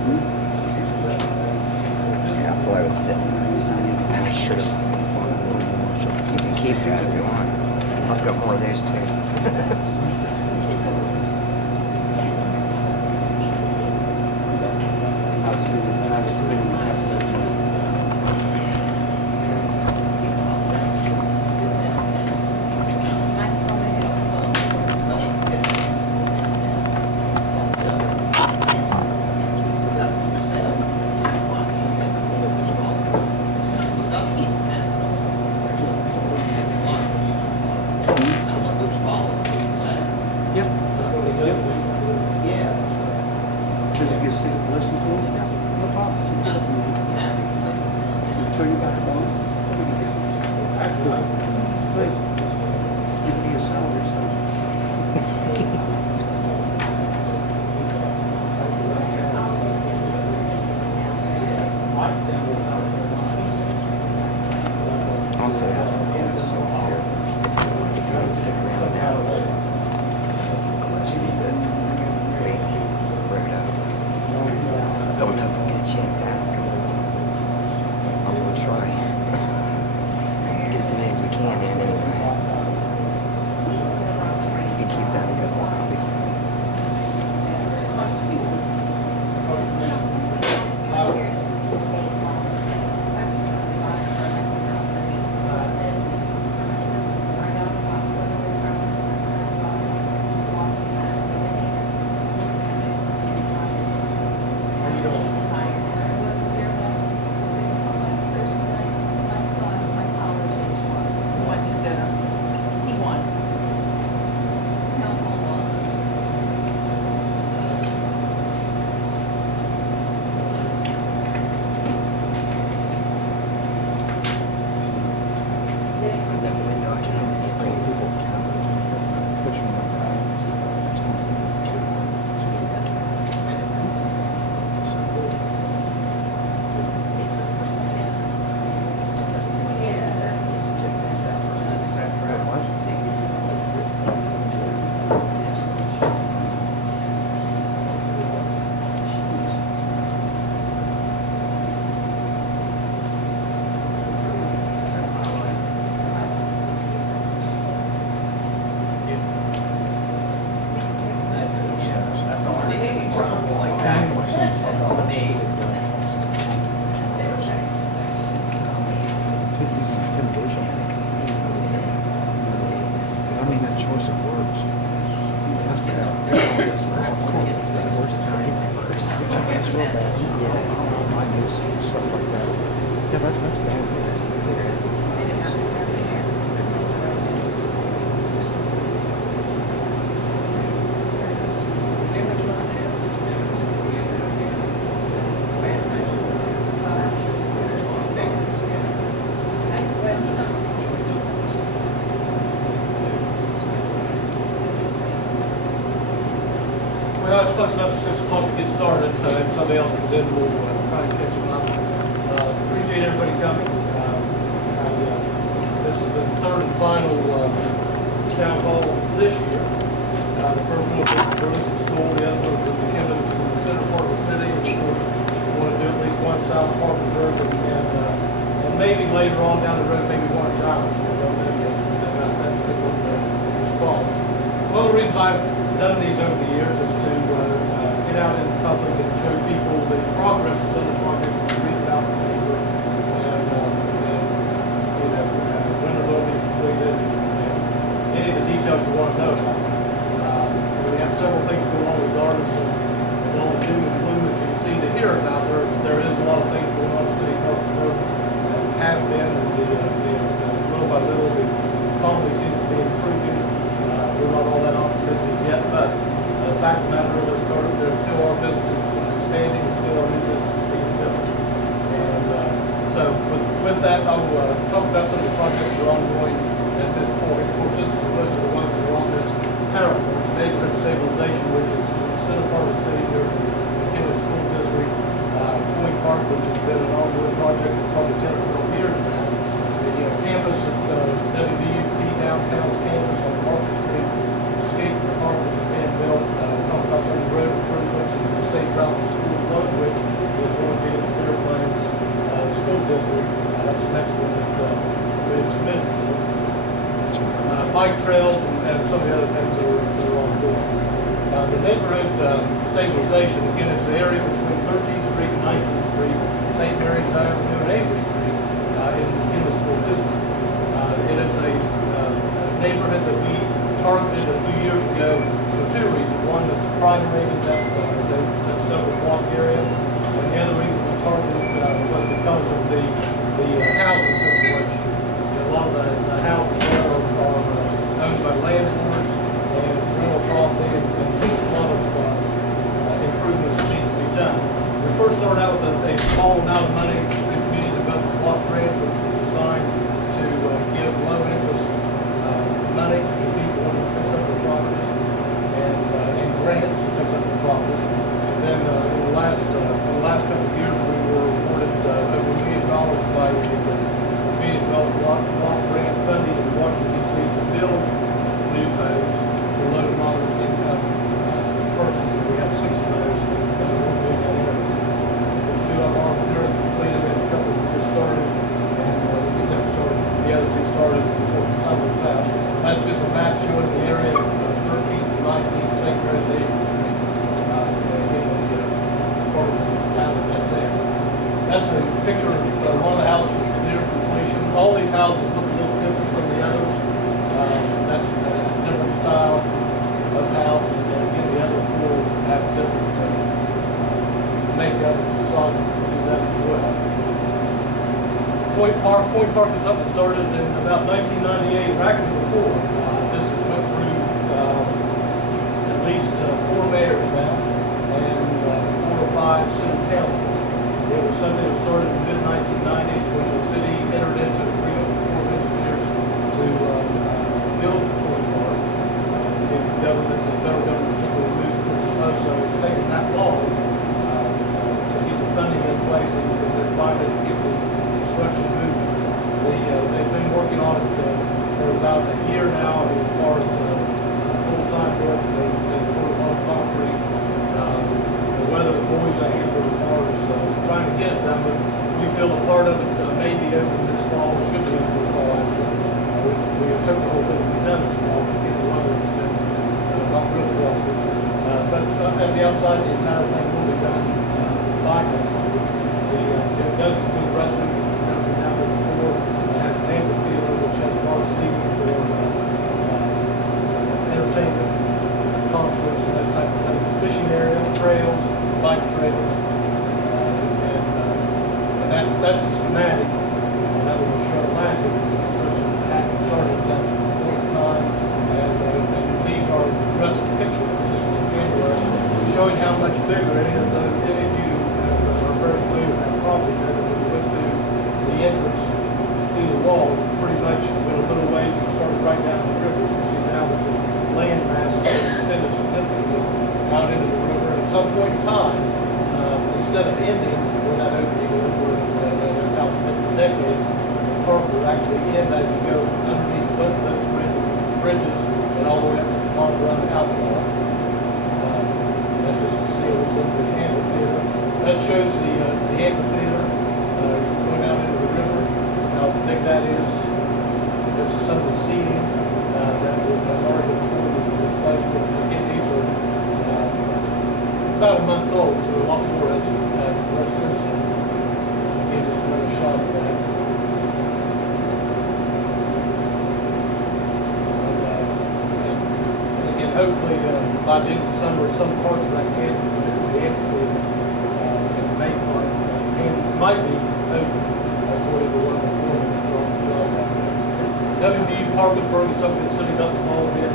Yeah, I thought I would fit in there. I should have. You can keep that if you want. I've got more of these too. Also, I have some questions here. If you want to stick around now, some questions that may bring up. I don't know if I get a chance to ask them. I'm going to try. Get as many as we can in anyway. You can keep that a good one, obviously. Well, it's close enough to 6 o'clock to get started, so if somebody else comes in, we'll try to catch them up. Appreciate everybody coming. This is the third and final town hall this year. The first one was at the Burlington School, the other one was at the Kingdom in the center part of the city. And of course, we want to do at least one south Parkersburg and maybe later on down the road, maybe one at Drivers. That depends on the response. One of the reasons I've done these over the years is to get out in the public and show people the progress of some of the projects that we read about in the paper and when they're going to be completed and any of the details you want to know about. We have several things going on regardless of all the doom and gloom that you can see to hear about. There is a lot of things going on in the city of Parkersburg that have been, and little by little the economy seems to be improving. We're not all that optimistic yet, but the fact of the matter is there still are businesses expanding and still are new businesses being built. And so with that, I'll talk about some of the projects that are ongoing at this point. Of course, this is a list of the ones that are on this PowerPoint. Neighborhood stabilization, which is the center part of the city here in the Kingdom School District. Point Park, which has been an ongoing project for probably 10 or 12 years now. The campus at WVUP downtown's campus on Market Street, the skate park which is being built, talk about some of the road improvements and the safe routes to schools, one of which District. That's the next one that we had submitted for. Bike trails and some of the other things that are on board. The neighborhood stabilization, again, it's the area between 13th Street and 19th Street, St. Mary's Avenue and Avery Street in the school district. It is a neighborhood that we targeted a few years ago for two reasons. One is crime rate in that several block area, and the other reason we targeted was because of the housing situation. A lot of the houses there are owned by landlords, and it's rental property, and there's a lot of improvements that need to be done. We first started out with a small amount of money in the community development block grant, which was designed to give low interest money to people wanting to fix up their properties, and grants to fix up their property. And then in the last couple of years, we were awarded over $1 million by the community development block grant funding in Washington, D.C. to build new homes for low to moderate income persons. We have 6 of those in the 1 million area. There's 2 of them already completed, and a couple just started, and we'll get them started. The other 2 started before the summer's out. That's just a map showing the area of 13th and 19th St. Mary's Avery Street. Part of the town that's there. That's a picture of one of the houses that's near completion. All these houses look a little different from the others. That's a different style of house, and again, the other 4 have different makeup and facade to do that as well. Point Park is something that started in about 1998, or actually before. This has went through at least 4 mayors now, and 4 or 5 city councils. It was something that started in the mid-1990s when the city entered into an agreement with the Corps of Engineers to build Point Park. The government, the federal government, people moves pretty slow, so it's taken that long to get the funding in place and then finally get the construction moving. They've been working on it for about a year now, and as far as full-time work, they poured a lot of concrete. The weather is always a handle as far as trying to get it done, but we feel a part of it may be open this fall, or should be open this fall actually. We have hoped the whole thing will be done this fall, but the weather has been not really well. But at the outside, the entire thing will be done by next fall. It does include restrooms, which we've never been down there before. It has an amphitheater, which has large seating for entertainment, concerts, and those type of things. Fishing area, trails, bike trails, and that's a schematic. That was shown last year because construction hadn't started at that point in time, and these are the rest of the pictures, which this was in January, showing how much bigger any of you are very familiar with that property there, that when we went through the entrance through the wall, pretty much went a little ways and started right down the river. You can see now that the land mass has extended significantly out into the river. At some point in time, instead of ending where that opening is, where that's how it's been for decades, the park will actually end as you go underneath both of those bridges and all the way up to the pond run outfall. That's just to see what's in the amphitheater. That shows the amphitheater going out into the river, how big that is. This is some of the seating that has already been poured into place with. Again, these are about a month old, so a lot more has since then. Again, just another shot of that. And again, hopefully by the end of the summer, some parts of that can the amphitheater and the main part might be open, according to one of the foremen that are on the job out there. WVU Parkersburg is something the city got involved in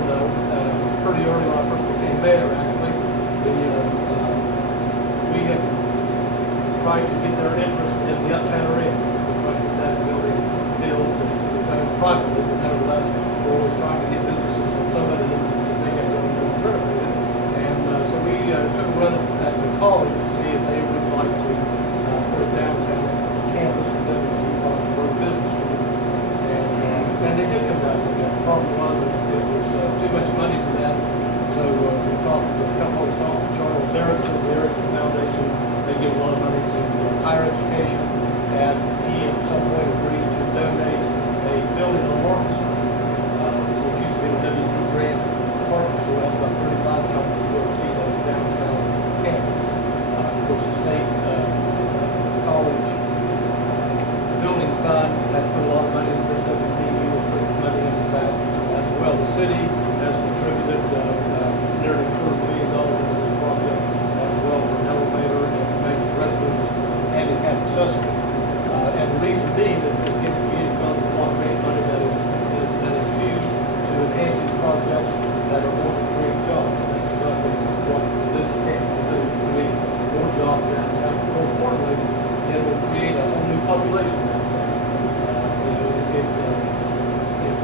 pretty early when I first became mayor, actually. We had tried to get their interest in the uptown area. We tried to get that building filled. It's owned privately, but nevertheless, we're always trying to get businesses and somebody that they had going to renovate it. And so we took a run at the college to see if they would like to put a downtown campus and then for a business school. And they did come down with that. The problem was that it was too much money for that. So we talked to a couple of talked to Charles Erickson, the Erickson Foundation. They give a lot of money to higher education, and he and city has contributed nearly $250,000 into this project as well for an elevator and to make the restrooms handicap accessible. And the reason being is to get community development block grant money that is used to enhance these projects that are going to create jobs. That's exactly what this stands to do, create more jobs downtown. More importantly, it will create a whole new population downtown.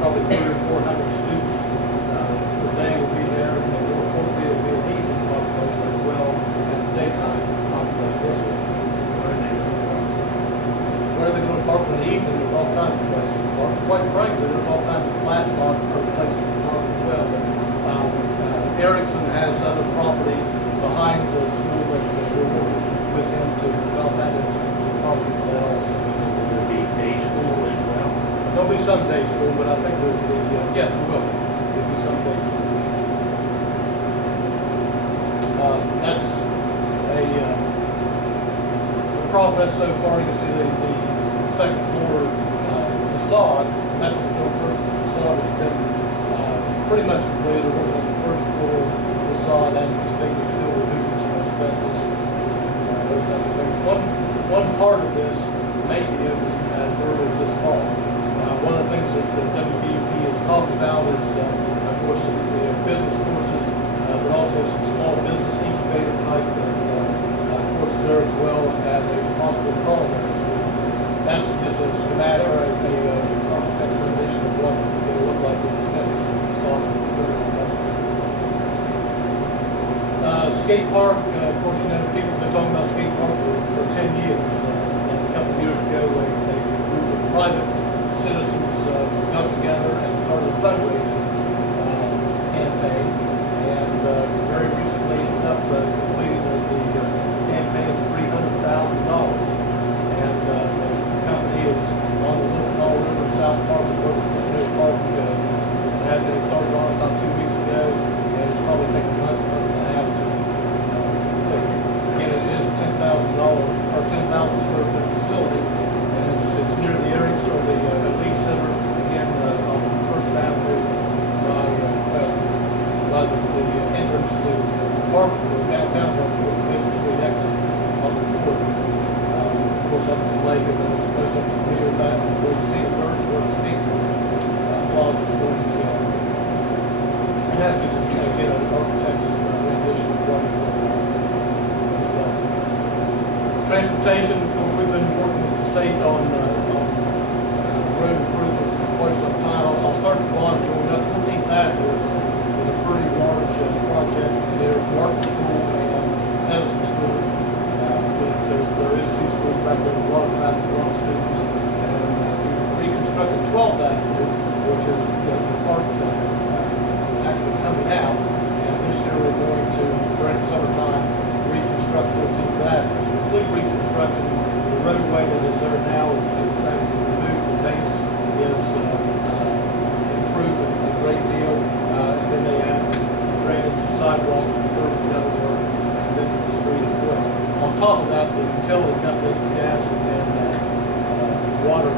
Probably 300 or 400 students per day will be there, and more importantly, it will be an evening population as well as a daytime population. Where are they going to park in the evening? There's all kinds of places to park. Quite frankly, there's all kinds of flat park or places to park as well. Erickson has other property behind the school that we're working with him to develop that into parking for that also. Will there be day school as well? There'll be some day school, but I think there'll be, yes, there will. There'll be some day school. That's the progress so far. You can see the second floor facade. That's what we're doing first. The facade has been pretty much completed. We're working on the first floor facade as we speak. We're still removing some asbestos, those types of things. One part of this may be as early as this fall. One of the things that the WVUP has talked about is, of course, business courses, but also some small business incubator type of courses there as well as a possible culinary school. That's just a schematic or a architect's rendition of what it will look like when it's finished. Skate park, of course, you know, people have been talking about skate park for 10 years. And a couple of years ago, a group of private citizens got together and started a fundraising campaign, and very recently ended up completing the campaign of $300,000. And the company is on the Little River South Park, New Park, and they started on about 2 weeks ago, and it's probably taken a month and a half to get it. It is a $10,000 or 10,000 square foot facility, and it's near the area or the Elite Center, again on First Avenue by the entrance to the park, or downtown park, the Division Street exit on the board. Of course, that's the lake, and most of us familiar with that. Where you see the birds, where the skate plaza is going to be. And that's just again an architect's rendition of what it as well. Transportation, of course, we've been working with the state on road improvements for quite some time. I'll start at the bottom. We've got 14th Avenue is a pretty large project there. Martin School and Edison School. There is 2 schools back there with a lot of traffic, a lot of students. And we reconstructed 12th Avenue, which is the park actually coming out. And this year we're going to, during the summertime, reconstruct 14th Avenue. It's a complete reconstruction. The roadway that is there now is actually removed. The base is improved a great deal. And then they add drainage, sidewalks, and curb and gutter work, and then the street as well. On top of that, the utility companies, gas and water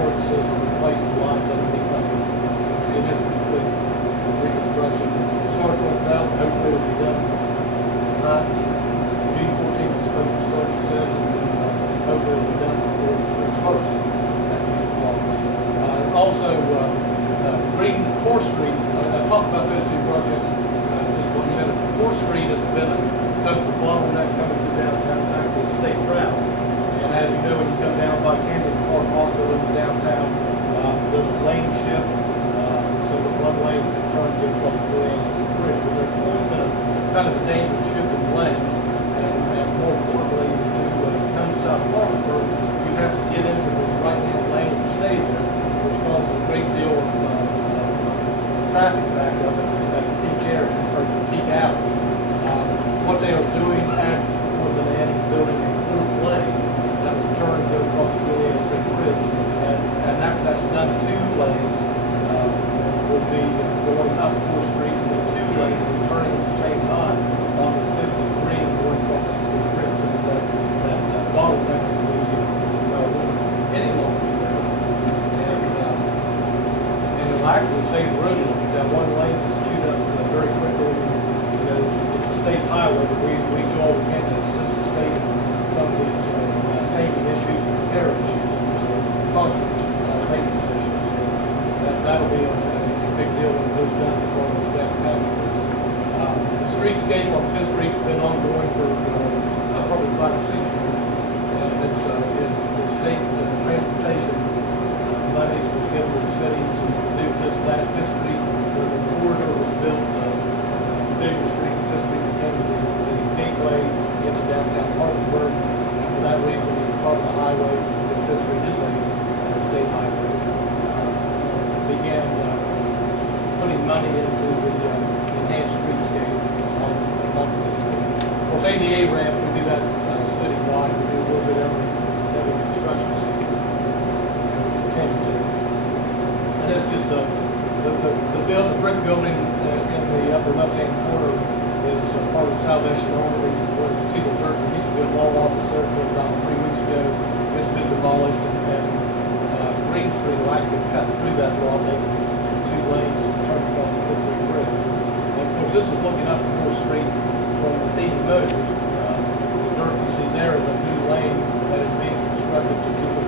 services are replacing lines underneath that. It is a complete reconstruction. It starts on out, hopefully it'll be done tonight. June 14th is supposed to start, she says, and hopefully it'll be done before the spring starts. Also, Green 4th Street, I talked about those 2 projects just 1 minute. 4th Street has been a bottleneck coming through downtown. It's actually a state route. And as you know, when you come down by Camden Park Hospital into downtown, there's a lane shift. So the one lane can turn to get across the bridge. But there's always been a kind of a dangerous shift in lanes. And more importantly, to come to South Parkersburg, you have to get into the right-hand lane and stay there, which causes a great deal of traffic backup at the peak area, or peak hours. What they are doing before the land is building a 4th lane that will turn and go across the Juliana Street Bridge. And after that's done, 2 lanes will be going up 4th Street, and then 2 lanes will be turning at the same time on the 5th and Green been ongoing for probably 5 or 6 years. And it's the state transportation monies was given to the city to do just that. Fifth Street, where the corridor was built, Division Street, Fifth Street became the gateway into downtown Harrisburg. And for that reason, the Department of Highways, because Fifth Street is a state highway, began putting money into the enhanced streetscape on Fifth Street. Of course, ADA ramp, we do that citywide. We do a little bit every construction season. And it's just the brick building in the upper left-hand corner is part of the Salvation Army. Where you see the dirt, there used to be a law office there until about 3 weeks ago. It's been demolished, and Green Street will actually cut through that law, making 2 lanes turn across the Fifth Street Bridge. And of course, this is looking up 4th Street from the Thede Motors. The dirt you see there is a new lane that is being constructed so people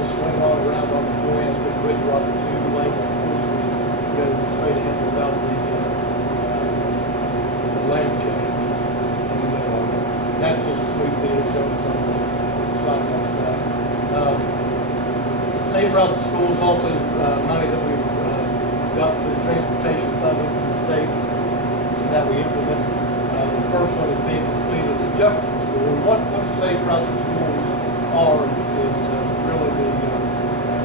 just swing all around on the Joanne Street Bridge off the 2 lanes on 4th Street, go straight ahead without the lane change. And that's just a smooth video showing some of the sidewalk stuff. Safe Routes to Schools is also money that we've got through transportation funding from the state that we implement. The first one is being completed at Jefferson School. What the Safe Routes to Schools are is really the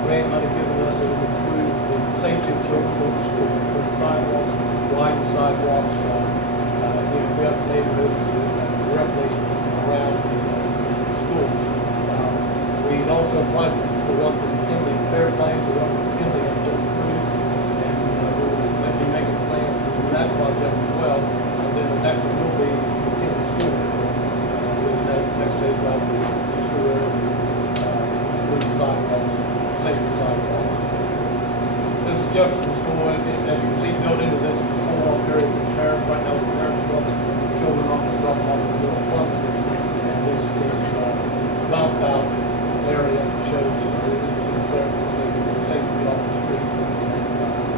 grant money given us to improve the safety of children going to school, improve sidewalks, widen sidewalks, if we have neighborhoods directly around the schools. We also applied for one for McKinley and Fairplains, the one for McKinley has been approved, and we'll be making plans to do that project as well. And then the next one will be McKinley School, with the next Safe Route to the school area, improve sidewalks, safer sidewalks. This is Jefferson School, and as you can see, built into this is a pull-off area for the sheriff. Right now, the sheriff's dropping children off and dropping off in the middle of Plum Street, and this roundabout area shows it's there for the safety off the street and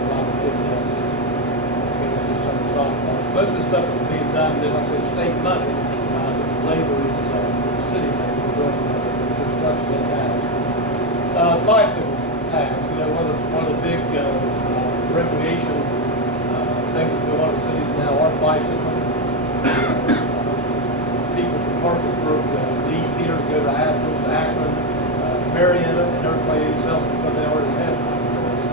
allow the kids to get us to some sidewalks. Most of the stuff is being done, like I said, state money. The labor is city labor doing the construction it has. Bicycle paths, one of the big recreation things that go on in cities now are bicycling. People from Parkersburg leave here to go to Athens, Akron, Marietta, and every place else because they already have bike trails.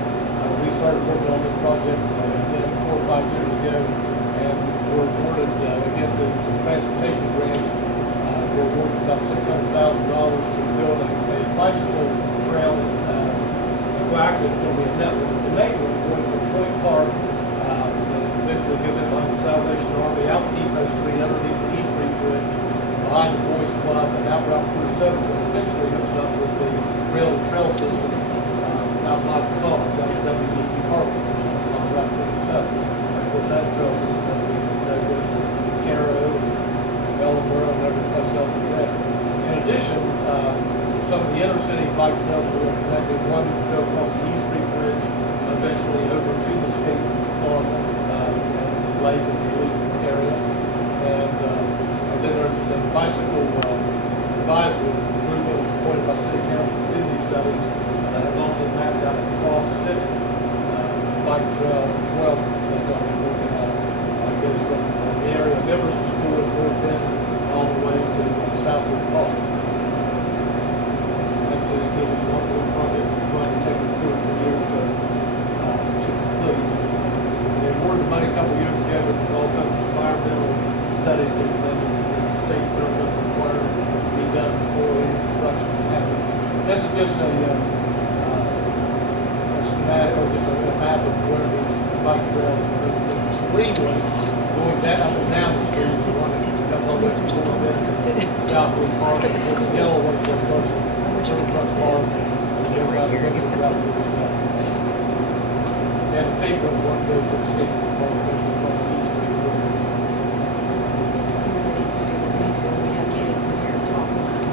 We started working on this project 4 or 5 years ago, and were awarded again through some transportation grants. We're awarded about $600,000 to build a bicycle trail. Well, actually, it's going to be a network. The main one going from Point Park, eventually goes in behind the Salvation Army, out Depot Street, underneath the East Street Bridge, behind the Boys Club, and out Route 47, and eventually hooks up with the rail and trail system out by the car, down to WDC Parkway on Route 47. Of course, that trail system goes to Caro and Bellingboro and every place else in there. In addition, some of the inner city bike trails are connected. One go across the East Street Bridge, eventually over to the State Plaza and Lake in the Elite area. And then there's the bicycle advisory group that was appointed by City Council to do these studies. Have also mapped out a cross-city bike trail as well that they'll be working on. It goes from the area of Emerson School in North End all the way to Southwood Park. It gave us one little project that probably take us 2 or 3 years to complete. They awarded money a couple of years ago, but it was all done with environmental studies that the state government required to be done before any construction happened. This is just a schematic or just a map of where these bike trails are. The green one going down and down the street is the one that comes all the way from North End to Southwood Park. The yellow one goes closer. And the paper is one goes to the state park, goes across the East Street Bridge.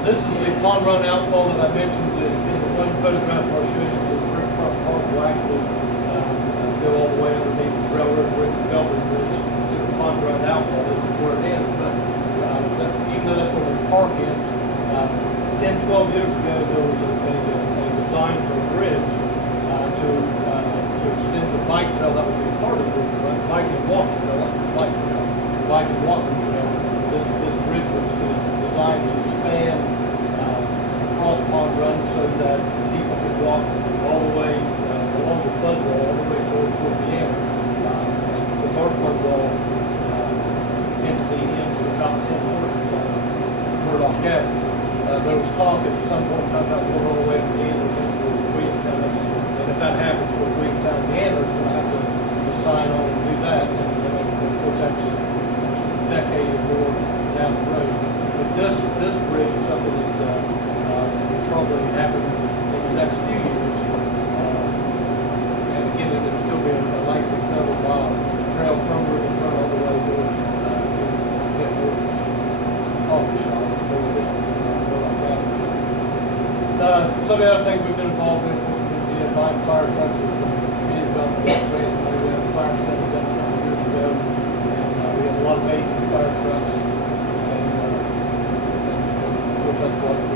This is the pond run outfall that I mentioned in the one photograph I was showing you. The riverfront park will actually go all the way underneath the railroad bridge, the Belmont Bridge, to the Pond Run outfall, this is where it ends, but even though that's where the park ends, 10, 12 years ago, there was a design for a bridge to extend the bike trail that would be part of the bike and walking trail, bike and walking trail. This bridge was designed to span across Pond Run so that people could walk all the way along the flood wall, all the way toward the end. With our flood wall entity ends at about 10 quarters on Murdoch Avenue. There was talk at some point in time about going all the way to the end, eventually to Williamstown. And if that happens, of course, Williamstown and Gander are going to have to sign on and do that. And of course, that's a decade or more down the road. But this bridge is something that will probably happen in the next few years. And again, it will still be a lengthy several mile trail from riverfront all the way north to get Morton's coffee shop. Some of the other things we've been involved in, of course, we've been buying fire trucks with some community development grant money. We had a fire study done a couple of years ago, and we have a lot of aging fire trucks. And of course, that's what we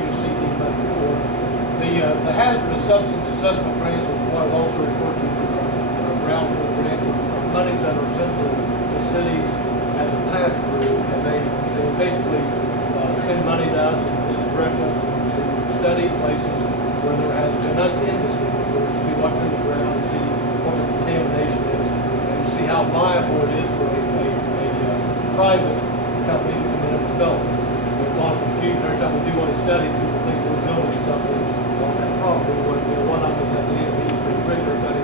use CD money for. The hazardous substance assessment grants are what I also refer to as brownfield grants, are monies that are sent to the cities as a pass-through, and they basically send money to us and direct us to study places where there has been an industry before, to see what's in the ground, see what the contamination is, and see how viable it is for a private company to come in and develop it. There's a lot of confusion every time we do one of these studies. People think we're building something on that property. One of us at the end of the East Street Bridge, everybody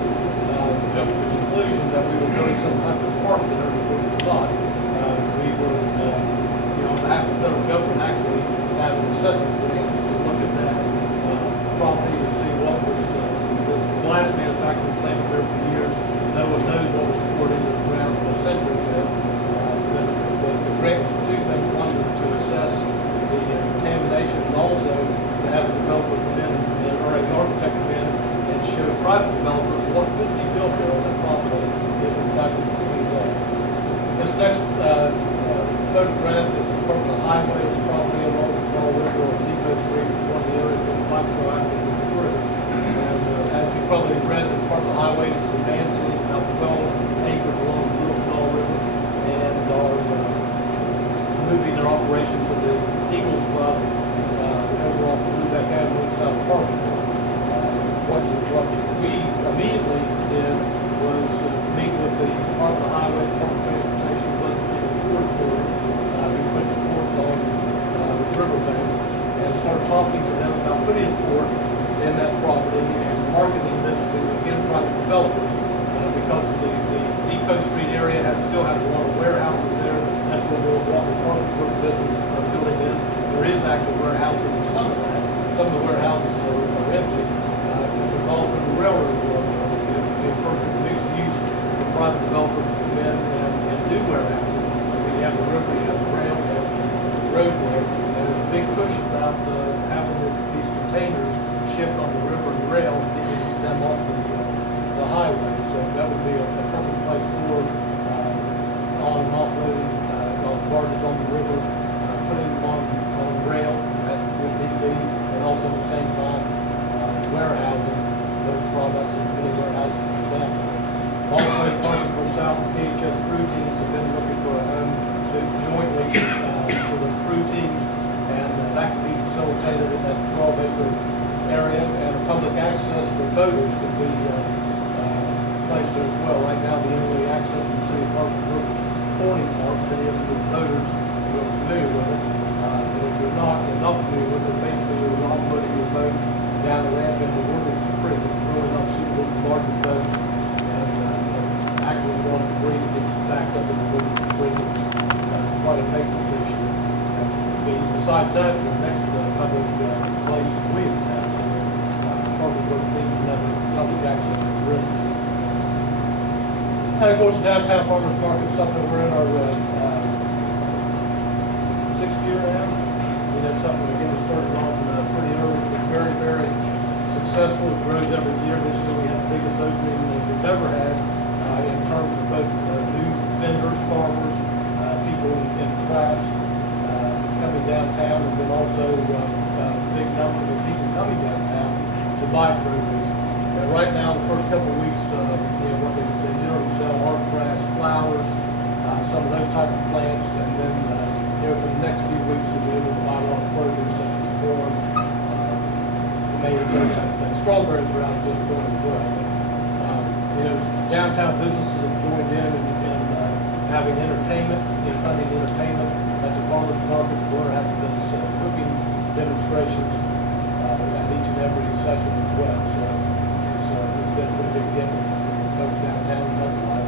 jumped to the conclusion that we were building some type of park that everybody thought. We were, on behalf of the federal government, actually have an assessment grant to look at that property to see what was the glass manufacturing plant there for years. No one knows what was poured into the ground a century ago. The grant was for two things. One was to assess the contamination, and also to have a developer come in or an architect come in and show private developers what could be built there on that property if in fact it was cleaned up. This next photograph is part of the highways property along the Fall River on Depot Street, one of the areas where the bike trail actually goes through. And as you probably read, part of the highways is abandoned, about 12 acres along the Fall River, and are moving their operation to the Eagles Club over off of Lubeck Avenue in South Farmington. What we immediately did was meet with the Department of Highway, Department of Transportation, listen to the Port Authority, who puts ports on the riverbanks, and start talking to them about putting a port in that property and marketing this to, again, private developers, because the Depot Street area still has a lot of warehouses there. That's where the walking park business building is. There is actually warehousing in some of that. Some of the warehouses are empty. There's also the railroad yard. It would be a perfect mixed use for private developers to come in and do warehousing. You have the river, you have the rail, you have the road there, and there's a big push about having these containers shipped on the river and rail and getting them off the highway. So that would be a perfect place for on and offloading off barges on the river, putting them on rail, that would need to be, and also at the same time warehousing those products in many warehouses as well. Also, Parkinsville South and PHS crew teams have been looking for a home to jointly for the crew teams, and that can be facilitated in that 12-acre area, and public access for boaters could be placed there as well. Right now, the only access in the city of Parkinsville is Corning Park, but any of the boaters who are familiar with it. And if you're not familiar with it, basically you're offloading your boat down the ramp into Worthington Creek. It's really not suitable for larger boats, and actually one of the debris gets backed up into Worthington Creek. It's quite a maintenance issue. Besides that, the next public place is Williamstown, so Parkinsville needs another public access to the river. And of course, the downtown farmers market is something we're in our 6th year now. That's something again we started on pretty early. It's very, very successful. It grows every year. This year we had the biggest opening that we've ever had in terms of both new vendors farmers, people in crafts coming downtown, and then also big numbers of people coming downtown to buy produce. And right now, the first couple of weeks, what they generally sell are crafts, flowers, some of those type of plants, and then for the next few weeks, you'll be able to buy a lot of produce such as corn, tomatoes, those kind of things. Strawberries are out at this point as well. Downtown businesses have joined in having entertainment, funding entertainment at the farmers market. The warehouse does cooking demonstrations at each and every session as well. So it's been a pretty big hit with folks downtown and otherwise.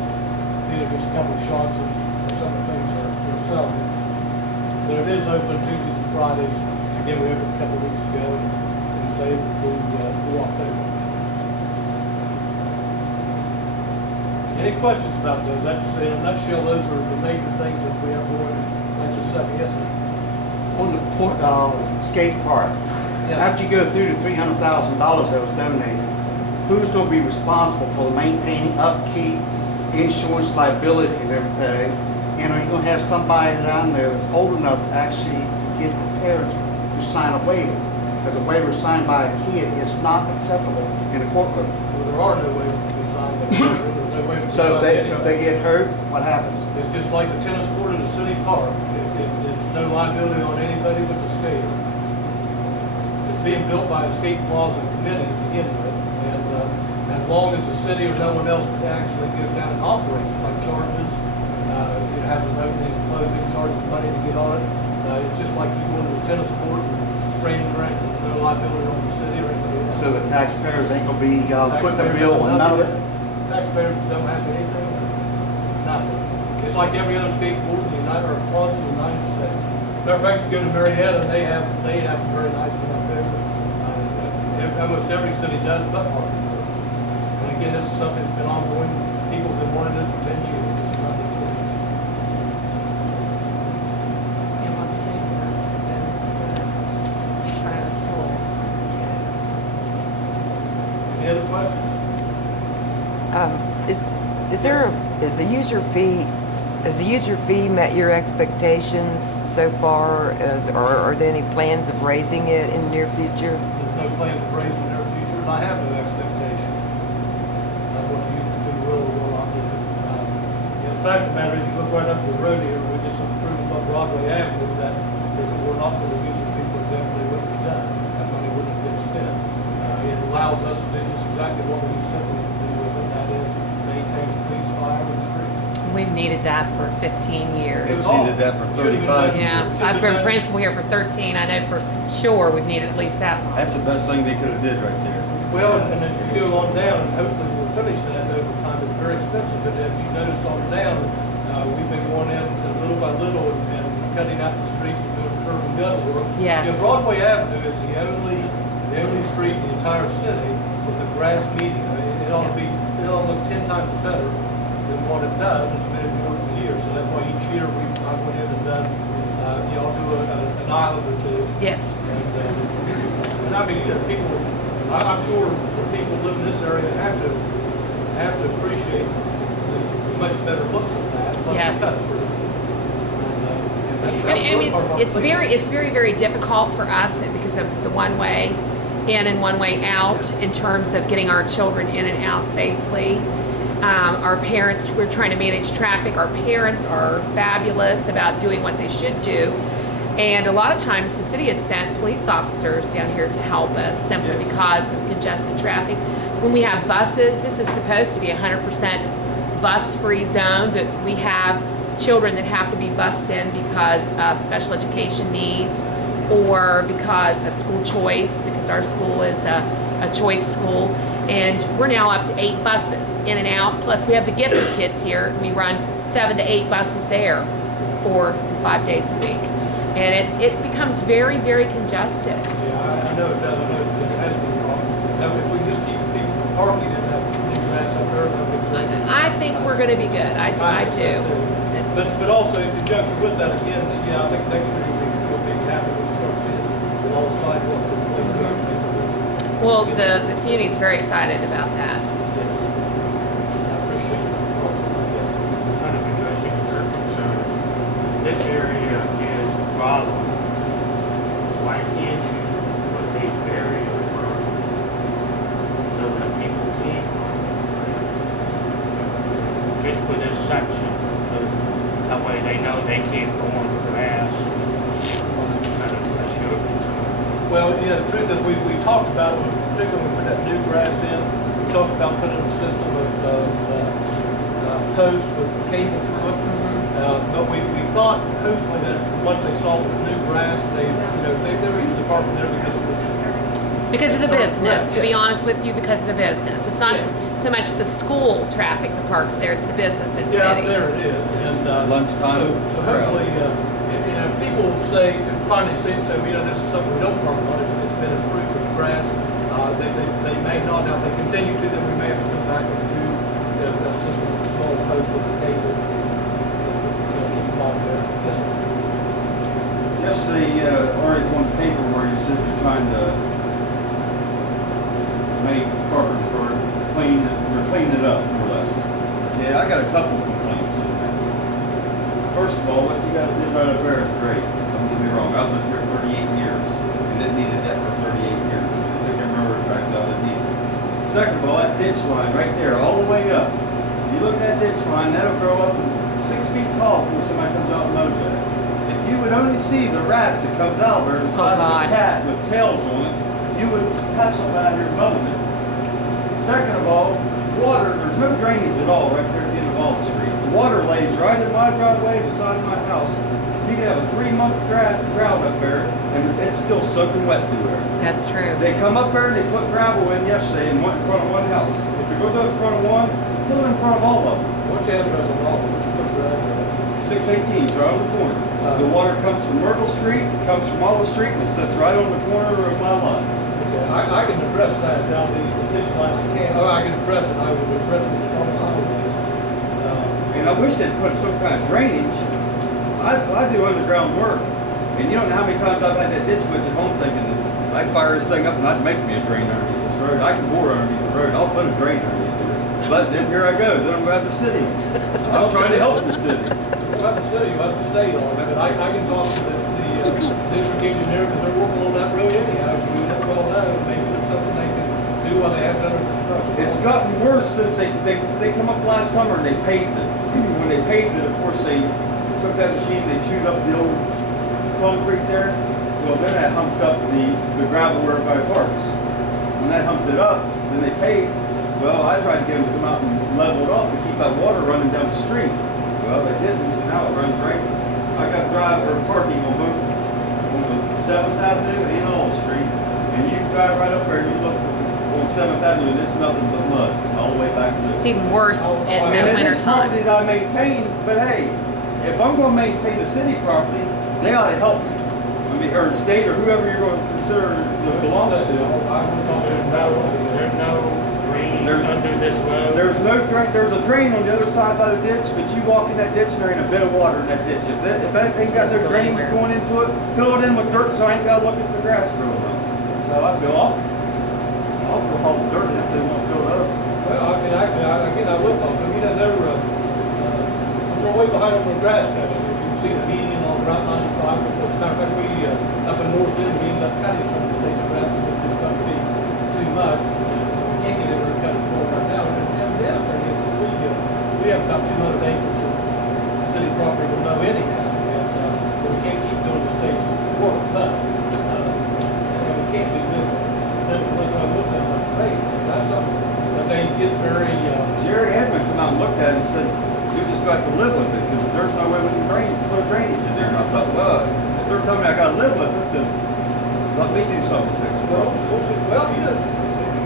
These are just a couple of shots of some of the things they're selling. But it is open Tuesdays and Fridays. Again, we opened a couple of weeks ago and stay open through October. Any questions about those? That's, in a nutshell, those are the major things that we have going like this second. Yes, sir. On the skate park, Yes. after you go through the $300,000 that was donated, who's going to be responsible for the maintaining, upkeep, insurance, liability, and everything? And are you going to have somebody down there that's old enough to actually get the parents to sign a waiver? Because a waiver signed by a kid is not acceptable in a courtroom. Well, there are no ways to sign that. So if they get hurt, what happens? It's just like the tennis court in the city park. It's no liability on anybody but the skater. It's being built by a skate plaza committee to begin with, and as long as the city or no one else actually goes down and operates, like charges, has an opening and closing, charges money to get on it. It's just like you go to the tennis court and sprain your ankle. No liability on the city or anybody else. So the taxpayers ain't going to be footing the bill on none of it? Taxpayers don't have anything, nothing. It's like every other skate court in the United States. Matter of fact, you go to Marietta, they have a very nice one up there. Almost every city does, but Hartford. And again, this is something that's been ongoing. People have been wanting this for 10 years. This is nothing new. In one city, the private schools. Any other questions? Is the user fee met your expectations so far? Are there any plans of raising it in the near future? There's no plans of raising in the near future, and I have no expectations of what the user fee will or will not be. The fact of the matter is, you look right up the road here, we did some improvements on Broadway Avenue that if it were not for the user fee, for example, they wouldn't be done. That money wouldn't have been spent. It allows us to do just exactly what we said we would do with it, and that is maintain police, fire, and street. We've needed that for 15 years. It's needed that for 35 Yeah, years. I've been principal here for 13. I know for sure we've needed at least that long. That's the best thing they could have did right there. Well, and if you go on down, and hopefully we'll finish that over time, it's very expensive, but if you notice on down, we've been going in little by little and cutting out the streets and doing curb and gutter work. Yes. Broadway Avenue is the only street in the entire city with a grass median. I mean, it ought to look 10 times better than what it does. It's been ignored for years, so that's why each year I went in and done, I'll do an island or two. Yes. And I mean, people, I'm sure the people who live in this area have to appreciate the much better looks of that. Plus Yes. the cuts were- I mean, it's very, very difficult for us because of the one way in and one way out in terms of getting our children in and out safely. Our parents, we're trying to manage traffic. Our parents are fabulous about doing what they should do. And a lot of times the city has sent police officers down here to help us simply because of congested traffic. When we have buses, this is supposed to be 100% bus-free zone, but we have children that have to be bused in because of special education needs or because of school choice, because our school is a choice school. And we're now up to 8 buses in and out. Plus we have the gifted kids here. We run 7 to 8 buses there 4 and 5 days a week. And it becomes very, very congested. Yeah, I know it does. I know it has been wrong. Now, if we just keep people from parking in that grass up there, that'd be great. I think we're going to be good. I do. But also in conjunction with that, again, I think next year we'll be happy when we start seeing with all the sidewalks we're replacing. Well, the community's very excited about that. I appreciate your thoughts on that. Kind of addressing your this area is a problem, why can't you put a barrier around it so that people can't park? Just for this section, so that way they know they can't go on the grass. Kind of a sure concern. Well, yeah, the truth is, we talked about, particularly when we put that new grass in, we talked about putting a system of posts with cable through it. But we thought, hopefully, that once they saw the new grass, they were usually parking there because it was... Because of the business, to be honest with you, because of the business. It's not so much the school traffic that parks there, it's the business in Yeah, cities. there it is. And Lunchtime So hopefully, if people say, finally say, this is something we don't park on, it's been improved with grass, they may not. Now, if they continue to, then we may have to come back and do a system of small posts with a cable to keep them off there. Yesterday, article on the paper where you said you're trying to make Parkersburg clean it up, more or less. Yeah, I got a couple complaints on that. First of all, what you guys did right up there is great. Don't get me wrong, I've lived here 38 years. And it needed that for 38 years. It took them railroad tracks out that needed. Second of all, that ditch line right there, all the way up. You look at that ditch line, that'll grow up 6 feet tall before somebody comes out and mows it. If you would only see the rats that comes out there the size of a cat with tails on it, you would have somebody out here mowing it. Second of all, water, there's no drainage at all right there at the end of Wall Street. The water lays right in my driveway beside my house. You can have a 3-month drought up there, and it's still soaking wet through there. That's true. They come up there and they put gravel in yesterday and went in front of one house. If you're going to do it in front of one, put it in front of all of them. What's the address on all of them? What's your address? 618 is right on the corner. The water comes from Myrtle Street, comes from Olive Street, and it sits right on the corner of my lot. I can address that down the ditch line. I can address it. I would address it on the highways. And I wish they'd put some kind of drainage. I do underground work, and you don't know how many times I've had that ditch witch at home thinking that I'd fire this thing up and I'd make me a drain underneath this road. I can bore underneath the road. I'll put a drain underneath it. But then here I go. Then I'm going to have the city. I'm trying to help the city. You'll have the city. You'll have the state on it. But I can talk to the district engineer because they're working on that road anyhow. You that well know. Maybe there's something they can do while they have it under construction. It's gotten worse since they come up last summer and they paved it. When they paved it, of course, they took that machine, they chewed up the old concrete there. Well, then that humped up the gravel where everybody parks. When that humped it up, then they paved. Well, I tried to get them to come out and level it off to keep that water running down the street. Well, they didn't, so now it runs right. I got parking on both on the 7th Avenue and Olive Street, and you drive right up there and you look on 7th Avenue and it's nothing but mud all the way back to It's even worse in the winter it's time. property that I maintain, but hey, if I'm going to maintain the city property, they ought to help me. I mean, or the state or whoever you're going to consider it belongs to. There's no drainage under this road? There's no drain. There's a drain on the other side by the ditch, but you walk in that ditch and there ain't a bit of water in that ditch. If that ain't got no drains going into it, fill it in with dirt so I ain't got to look at the grass growing up. So I feel I'll go haul the dirt if they want to fill it up. Well, I mean, actually, I will talk to them. They're way behind on the grass cutting. If you can see the median on Route 95, as a matter of fact, we up in North End, we ended up cutting some of the state's grass because it's going to be too much. We can't get it to cut it more right now. And the other thing is we have about 200 acres of city property to mow anyhow, and we can't keep doing the state's work. But we can't do this. Unless I look at it, hey, that's something that they get very. Jerry Edmonds come out and looked at it and said, we just got to live with it because there's no way we can put drainage in there. And I thought, well, if they're telling me I got to live with it, then let me do something to fix it. Well, you know, it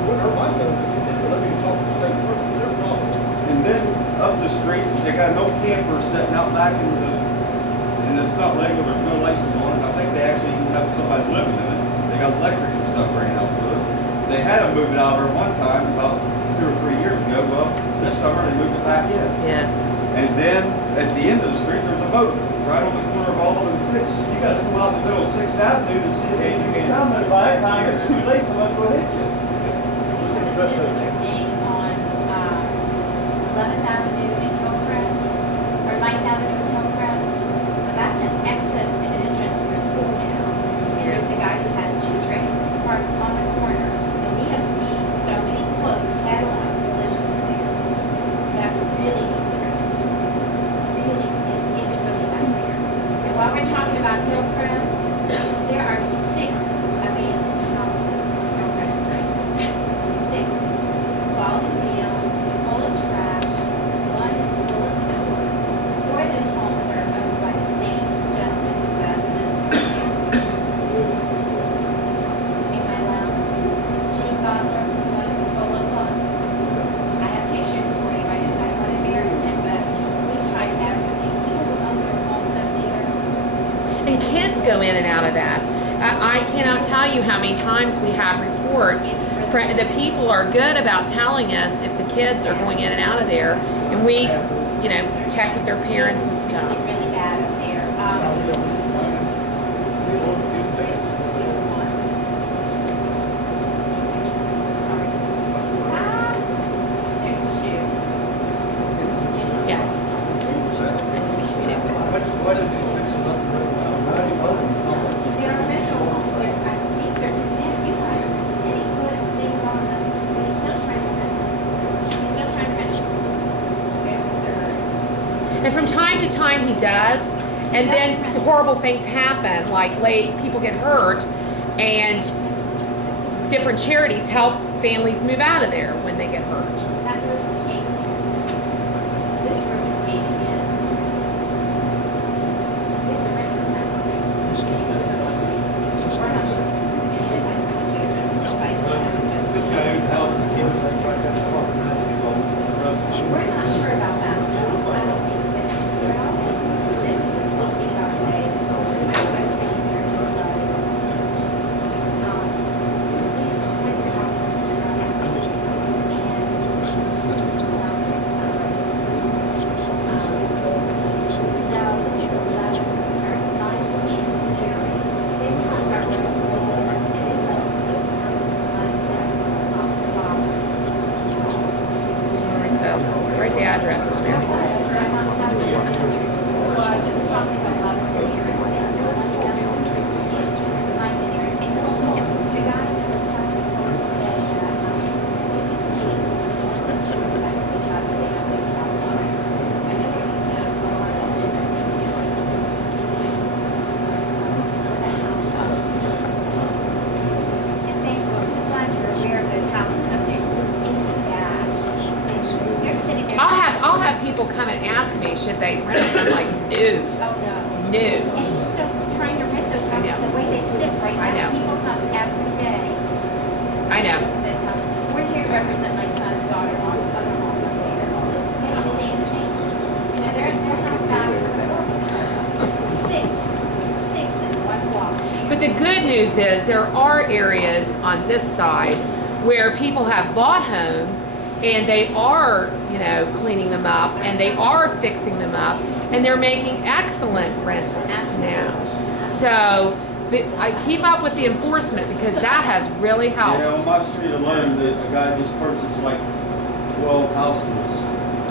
wouldn't hurt my feelings if you did, but let me talk to the state first. It's their problem. And then up the street, they got no camper sitting out back in and it's not legal. There's no license on it. I think they actually even have somebody living in it. They got electric and stuff ran out to it. They had them move it out there one time about 2 or 3 years ago. Well, this summer they moved it back in. Yes. And then at the end of the street, there's a boat right on the corner of Olive and 6th. You got to come out in the middle of 6th Avenue to see if anything's coming. By that time, it's too late. Someone's going to hit you. A similar thing on 11th Avenue in Hillcrest, or 9th Avenue in Hillcrest, but that's in cannot tell you how many times we have reports. The people are good about telling us if the kids are going in and out of there, and we, you know, check with their parents and stuff. It's really bad up there. This one. Sorry. There's two. Yeah. What is it fixing up? The original ones, I think they're condemned. You guys in the city put things on them, but he's still trying to rent them. He's still trying to rent them. There's the third. And from time to time he does, and then horrible things happen, like people get hurt, and different charities help families move out of there when they get hurt. That room is caving in. This room is caving in. Is the rent room that way? We're not sure. And this I told you, this is by This guy owns a house in the kids, like that's part of that. We're not sure about that. I don't think that they're all. This is a 12 feet out today. So I don't think there's anybody. Write the address on there. I'll have people come and ask me, should they rent it? I'm like, no, Oh, no. no. And he's still trying to rent those houses the way they sit right I now. know. People come every day. I know. to this house. We're here to represent my son and daughter on other home up there. They don't stand a chance. You know, their house values are six in one block. But the good news is there are areas on this side where people have bought homes and they are, you know, cleaning them up and they are fixing them up and they're making excellent rentals now. So but I keep up with the enforcement because that has really helped. Yeah, on my street alone, a guy just purchased like 12 houses.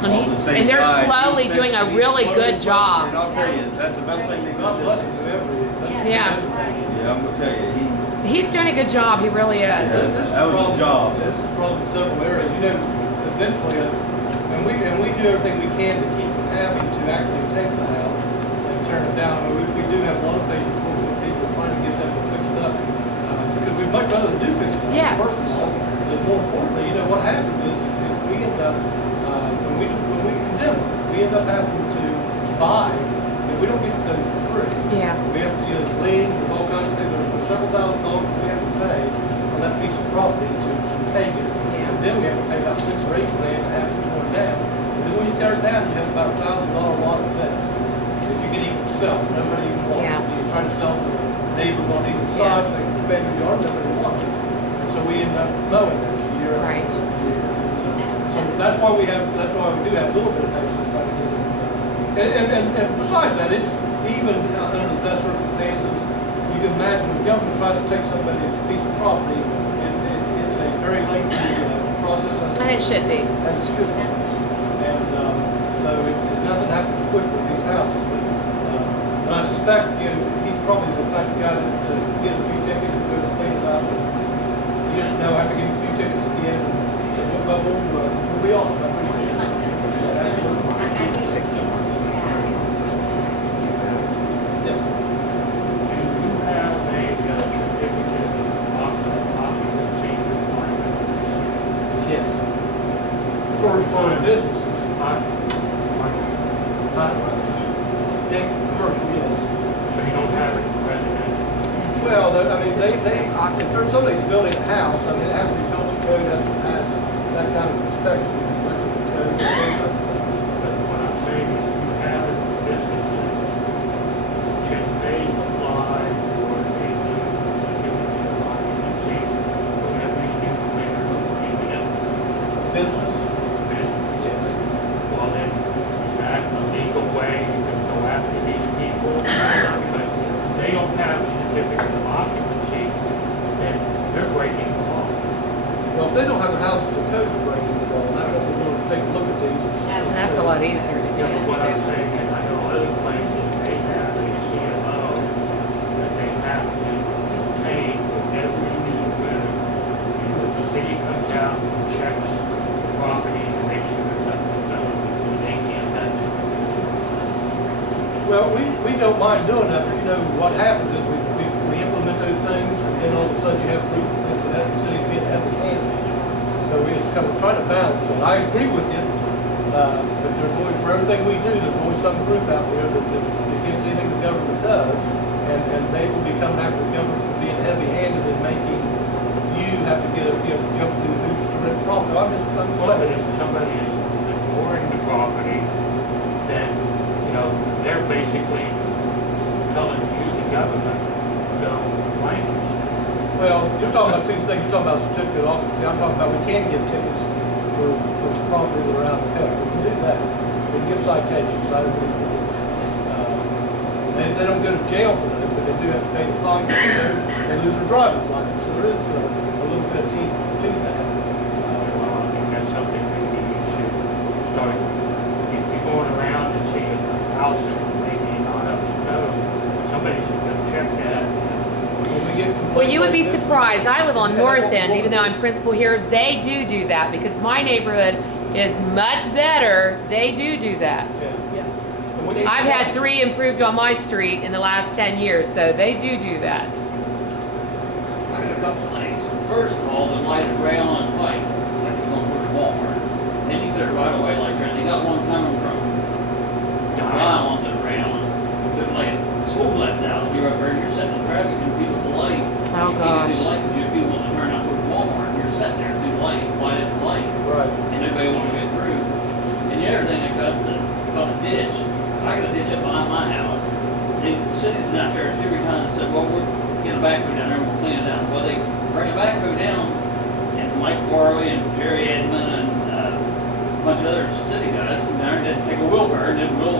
All the same And they're guy. slowly He's doing a fixing- really he's good slowly job. And I'll tell you, that's the best thing they God can bless do. him, whoever he is. That's- Yeah. That's right. Yeah, I'm gonna tell you, He's doing a good job, he really is. Yeah. This is That was a problem- job. This is a problem in several areas. You know, eventually, and we do everything we can to keep from having to actually take the house and turn it down. We do have a lot of patience for people trying to get them to fix it up. Because we'd much rather do fix it up. Yes. First of all, but more importantly, you know, what happens is we end up, when we condemn them, we end up having to buy, and we don't get those for free. Yeah. We have to use liens, there's all kinds of things, there's several $1,000s we have to pay for that piece of property to take it. And then we have to pay about $6 or $8 grand to have it torn down. And then when you tear it down, you have about a $1,000 lot of debts that you can even sell. Nobody even wants Yeah. it. You're trying to sell to neighbors on either side, Yes. they can expand your yard, nobody wants it. And so we end up mowing it year Right. after year. So that's why we do have a little bit of patience trying to get it done. And besides that, it's even under the best circumstances, you can imagine when the government tries to take somebody's piece of property, it's a very lengthy process. And it should be. As it should be. And so if nothing happens quick with these houses, but I suspect, you know, he's probably the type of guy that gets a few tickets and goes to clean it up. You just know after getting a few tickets at the end, but we'll be on it. I appreciate it. Yes. Do you have a certificate of occupancy requirement? Yes. For the businesses. Yeah, commercial, yes. So you don't have it for residential? Well, I mean, if there's somebody's building a house, I mean, it has to be built to code, it has to pass that kind of inspection, electrical code, things like that. But what I'm saying is you have it for businesses, should they apply for a if they don't have their houses to code to bring in the wall, that's what we're going to take a look at these. And that's a lot easier to Yeah, but what I'm do. saying is, I know other places, they have a CFO that they have to pay for every new room. And the city comes out and checks the property and makes sure there's nothing done, and they can't touch it. Well, we don't mind doing that, but you know, what happens is we implement those things, and then all of a sudden you have breaches of the city being heavy-handed. So we just kind of try to balance it. I agree with you, but there's always, for everything we do, there's always some group out there that is against anything the government does, and they will be coming after the government for being heavy-handed and making you have to jump through hoops to rent property. I'm just Well, but saying. if somebody is exploring the property, then, you know, they're basically telling you, the government, no language. Well, you're talking about two things. You're talking about certificate of occupancy. I'm talking about we can give tickets for property that are out of code. We can do that. We can give citations. I don't think they don't go to jail for this, but they do have to pay the fines. They lose their driver's license. So there is a little bit of teeth to that. Well, I think that's something that we should start, if you're going around and seeing a house that maybe not up to code, somebody should go check that. When we get complaints Well, you would be like this- surprised. I live on North End, even though I'm principal here. They do that because my neighborhood is much better. They do that. Yeah. And we get I've had complaints. 3 improved on my street in the last 10 years, so they do that. I got a couple of things. First of all, the lighted rail on pipe, like you're going towards Walmart. Then you put it right away like that. They got one coming from the mile on the rail. They're like, school lights out, you're up there, you're setting the traffic and people the light. Oh, You can't do gosh. the light because you have people that turn out towards Walmart and you're sitting there too late, light at the light. Right. And nobody want to go through. And the other thing I got is about the ditch. I got a ditch up behind my house. The city's been out there 2 or 3 times and said, well, we're getting a backhoe down there and we'll clean it out. Well, they bring a backhoe down and Mike Warley and Jerry Edmond and a bunch of other city guys come down and they'd take a wheelbarrow and then we'll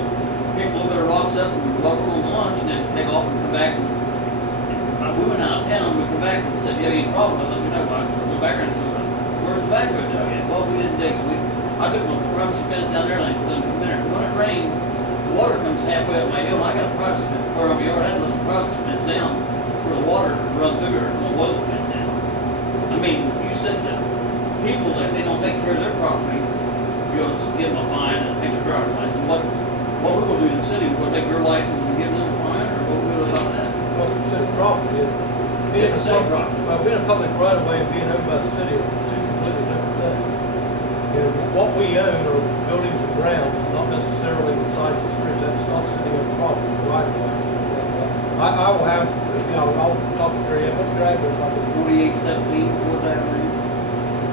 pick a little bit of rocks up and load them on lunch and then take off and come back. And we went out of town, we come back and said, do you have any problem? Let me know. I went back there and said, where's the backhoe dug at? Well, we didn't dig it. I took my privacy fence down there and for them a minute. When it rains, the water comes halfway up my hill and I got a privacy fence far over my yard. I had to let the privacy fence down for the water to run through or from the oil fence down. I mean, you said that people, if they don't take care of their property, you're going to give them a fine and take their driver's license. What we're going to do in the city, we're going to take their license and give them a fine, or what we're going to do about that? Well, it's city property. It's city property. Well, being a public right of way and being owned by the city are two completely different things. You know, what we own are buildings and grounds, not necessarily the sides of the streets. That's not city owned property, the right of way. I will have, you know, I'll talk to Gary. What's your address? I'll be 4817 Fourth Avenue.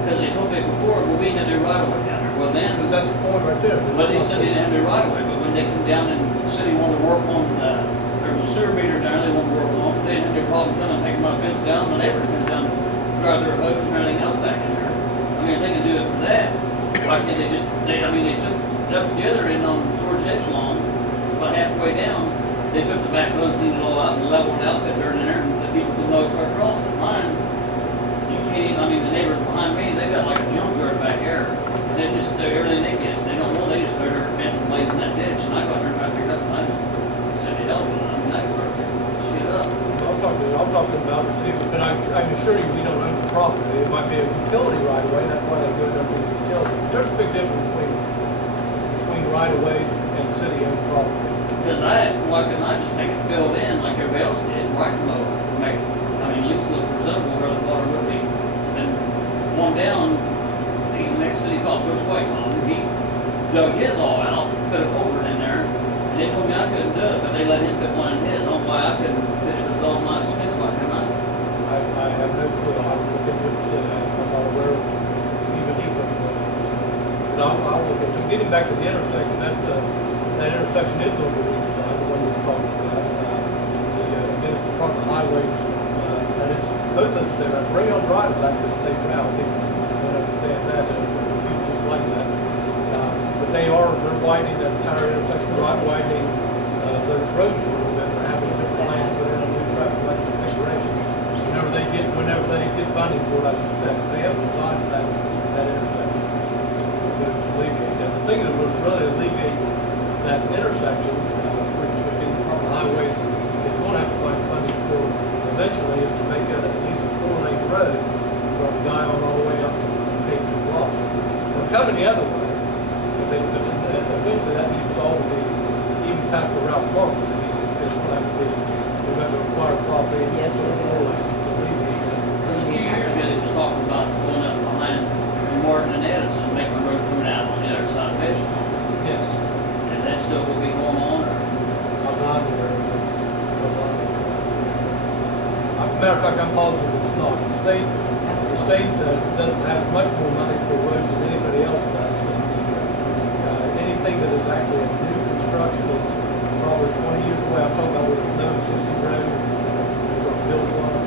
Because they told me before, well, we didn't do right of way down there. Well, then, But that's the point right there. but they said they didn't have the right of way. But when they come down and the city wanted to work on, there was a sewer meter down there they wanted to work on, they didn't have their problem coming and taking my fence down. My neighbors come down and drive their hose and everything else back in there. I mean, if they can do it for that, why can't they just, they took it up to the other end on towards Edgelong, about halfway down. They took the back road, cleaned it all out, and leveled it out, put dirt in there, and the people could load car across it. Mine, you can't even, I mean, the neighbors behind me, they got like a junkyard back there. They just, everything they get, they don't want, they just throw their fence and blaze in that ditch, and I got there and tried to pick it up, and I just said, the hell with it. I mean, that car picked shit up. I'll talk to them about the city, but I can assure you we don't own the property. It might be a utility right of way, that's why they go up with the utility. There's a big difference between right of ways and city owned property. Because I asked them, why couldn't I just take it filled in like everybody else did, and right mow, make, I mean, at least look presentable where the water would be. And one down, he's the next city called Butch White on, he dug his all out, put a culvert in there, and they told me I couldn't do it, but they let him put one in his. I don't know why I couldn't, if it's all my expense, why couldn't I? I have no clue. I have to look at this and say I'm not aware of even he put it in. But I'll look at it. Getting back to the intersection, that intersection is going to be redesigned, the one we're talking about. Again, the front of the highways, and it's both of us there. Rayon Drive is actually a state route. People don't understand that. There's a few just like that. But they're widening that entire intersection, widening those roads a little bit. They're having different lanes put in a new traffic light configuration. Whenever they get whenever they get funding for it, I suspect, they have designed for that intersection. To alleviate that. The thing that would really alleviate that intersection, which in Department of Highways is going to have to find funding for eventually, is to make that at least a 4-lane road from Guyon all the way up to Patriot Bluff. They're coming the other way, but eventually that needs all to be, even past the Ralph Park, is going to have to be, we're going to require property. Yes, it is. A few years ago, they was talking about going up behind Martin and Edison, making a road coming out on the other side of Vegemont. Yes. And that's still will be going on, or? I'm not aware of it. Matter of fact, I'm positive it's not. The state doesn't have much more money for roads than anybody else does. Anything that is actually a new construction is probably 20 years away. I'm talking about where there's no existing road, they're going to build one.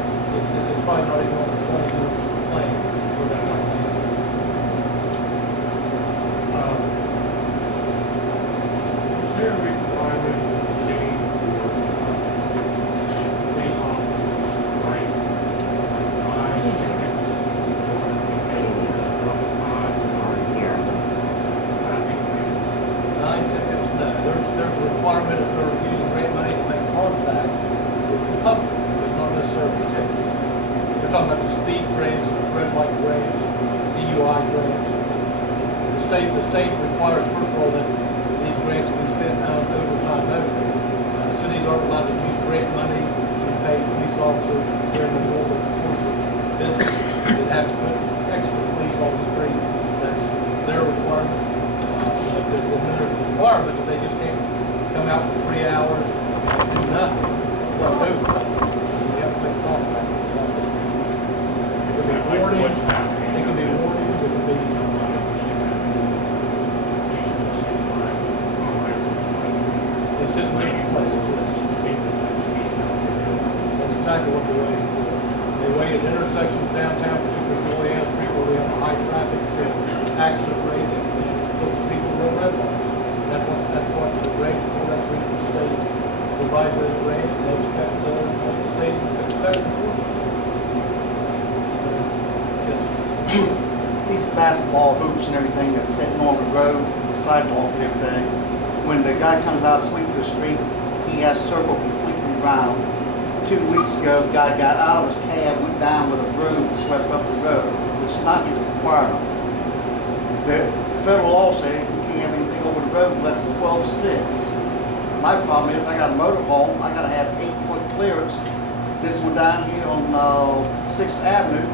It's probably not even on the 20-year plan for that kind of thing. Is there a requirement in the city for police officers, like 9 tickets, or a couple times? It's already here. I think 9 tickets, no. There's a requirement if they're using grant money to make contact with the public, but not necessarily tickets. You're talking about the speed grants, the red light grants, DUI grants. The state requires, first of all, that these grants be spent out over time. Cities aren't allowed to use grant money to pay police officers during the normal course of business. It has to put extra police on the street. That's their requirement. There's a requirement that they just can't come out for 3 hours and do nothing. Well, do something. You have to make contact with the public. It could be warnings. It could be warnings. It could be. They sit in different places. That's exactly what they're waiting for. They wait at intersections downtown, particularly Juliana Street, where we have a high traffic accident rate and puts people in red lights. That's what the grants for. That's the reason the state provides those grants, and they expect the state expects enforcement. These basketball hoops and everything that's sitting on the road, sidewalk and everything, when the guy comes out sweeping the streets, he has circled completely around. 2 weeks ago, the guy got out of his cab, went down with a broom and swept up the road, which is not his requirement. The federal law says you can't have anything over the road less than 12.6. My problem is I got a motorhome, I gotta have 8-foot clearance. This one down here on 6th Avenue,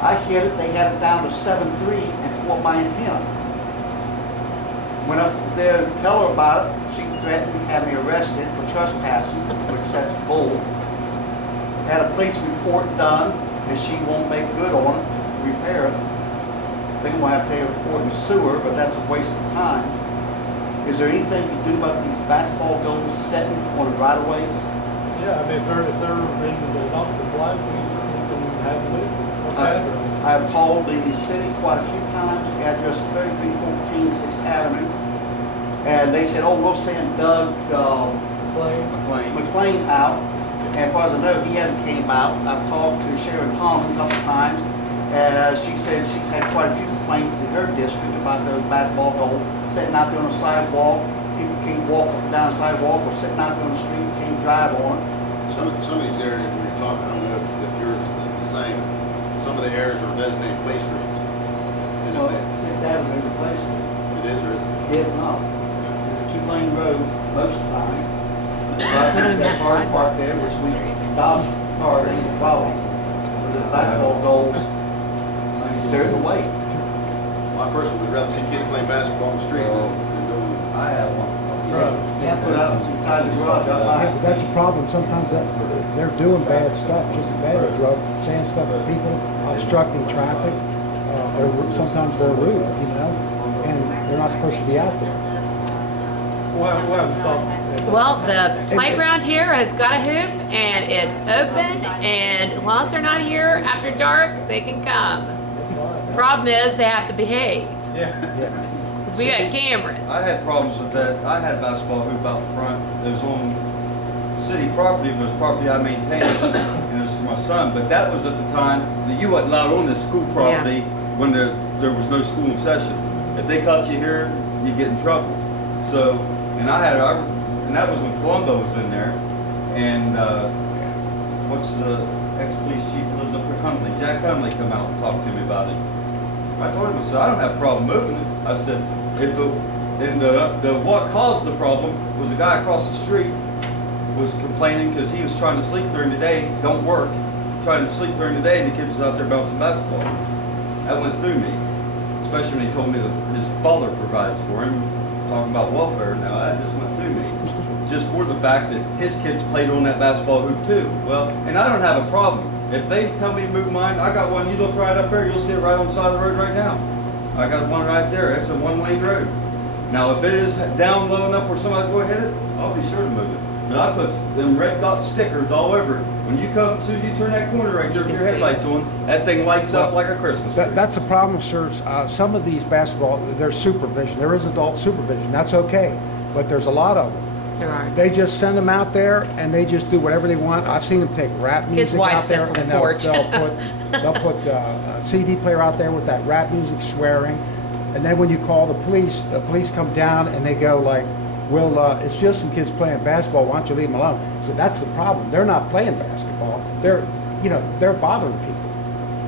I hit it, they had it down to 7.3 and tore my antenna. Went up there to tell her about it. She threatened to have me arrested for trespassing, which that's bull. Had a police report done, and she won't make good on it, repair it. They won't have to pay a report and sue her, but that's a waste of time. Is there anything you do about these basketball goals setting on the right-of-ways? Yeah, I mean, if they're in the non-compliance, we certainly can have them moved. What's the address? I have called the city quite a few times, the address 3314 6th Avenue, and they said, oh, we'll send Doug McLean out. And as far as I know, he hasn't came out. I've talked to Sharon Common a couple times. She said she's had quite a few complaints in her district about those basketball goals sitting out there on the sidewalk. People can't walk up and down the sidewalk, or sitting out there on the street, can't drive on it. Some of these areas where you're talking, I don't know if yours is the same. Some of the areas are designated play streets. And Well, if they- 6th Avenue replaced it. it is or isn't. It's not. It's a 2-lane road most of the time. We don't even have Cars parked sidewalks there, in which that we street. dodge cars and follow. But the basketball goals, they're in the way. Well, I personally would rather see kids playing basketball on the street than doing. I have one. Put out inside the garage. Yeah, but that's a problem. Sometimes they're doing bad stuff, just as bad as drug, saying stuff to people, obstructing traffic. Or sometimes they're rude, you know, and they're not supposed to be out there. We'll have to stop. Well, the playground here has got a hoop and it's open, and as long as they're not here after dark, they can come. Problem is they have to behave, Yeah. because we got cameras. I had problems with that. I had a basketball hoop out front. It was on city property, but it was property I maintained, and it was for my son, but that was at the time that you wasn't allowed on this school property when there was no school in session. If they caught you here, you get in trouble. So, and that was when Columbo was in there, and what's the ex-police chief who lives up there, Huntley, Jack Huntley, come out and talked to me about it. I told him, I said, I don't have a problem moving it. I said, what caused the problem was a guy across the street was complaining because he was trying to sleep during the day, don't work, trying to sleep during the day, and the kids was out there bouncing basketball. That went through me, especially when he told me that his father provides for him, talking about welfare. Now that just went through me, just for the fact that his kids played on that basketball hoop too. Well, and I don't have a problem. If they tell me to move mine, I got one, you look right up there, you'll see it right on the side of the road right now. I got one right there, it's a one-lane road. Now if it is down low enough where somebody's going to hit it, I'll be sure to move it. But I put them red dot stickers all over it. When you come, as soon as you turn that corner right there with your headlights on, that thing lights up like a Christmas tree. That's the problem, sir. Some of these basketball, there's supervision. There is adult supervision. That's okay. But there's a lot of them. There are. They just send them out there and they just do whatever they want. I've seen them take rap music out there and they'll put a CD player out there with that rap music swearing. And then when you call the police come down and they go like, well, it's just some kids playing basketball. Why don't you leave them alone? So that's the problem. They're not playing basketball. They're bothering people.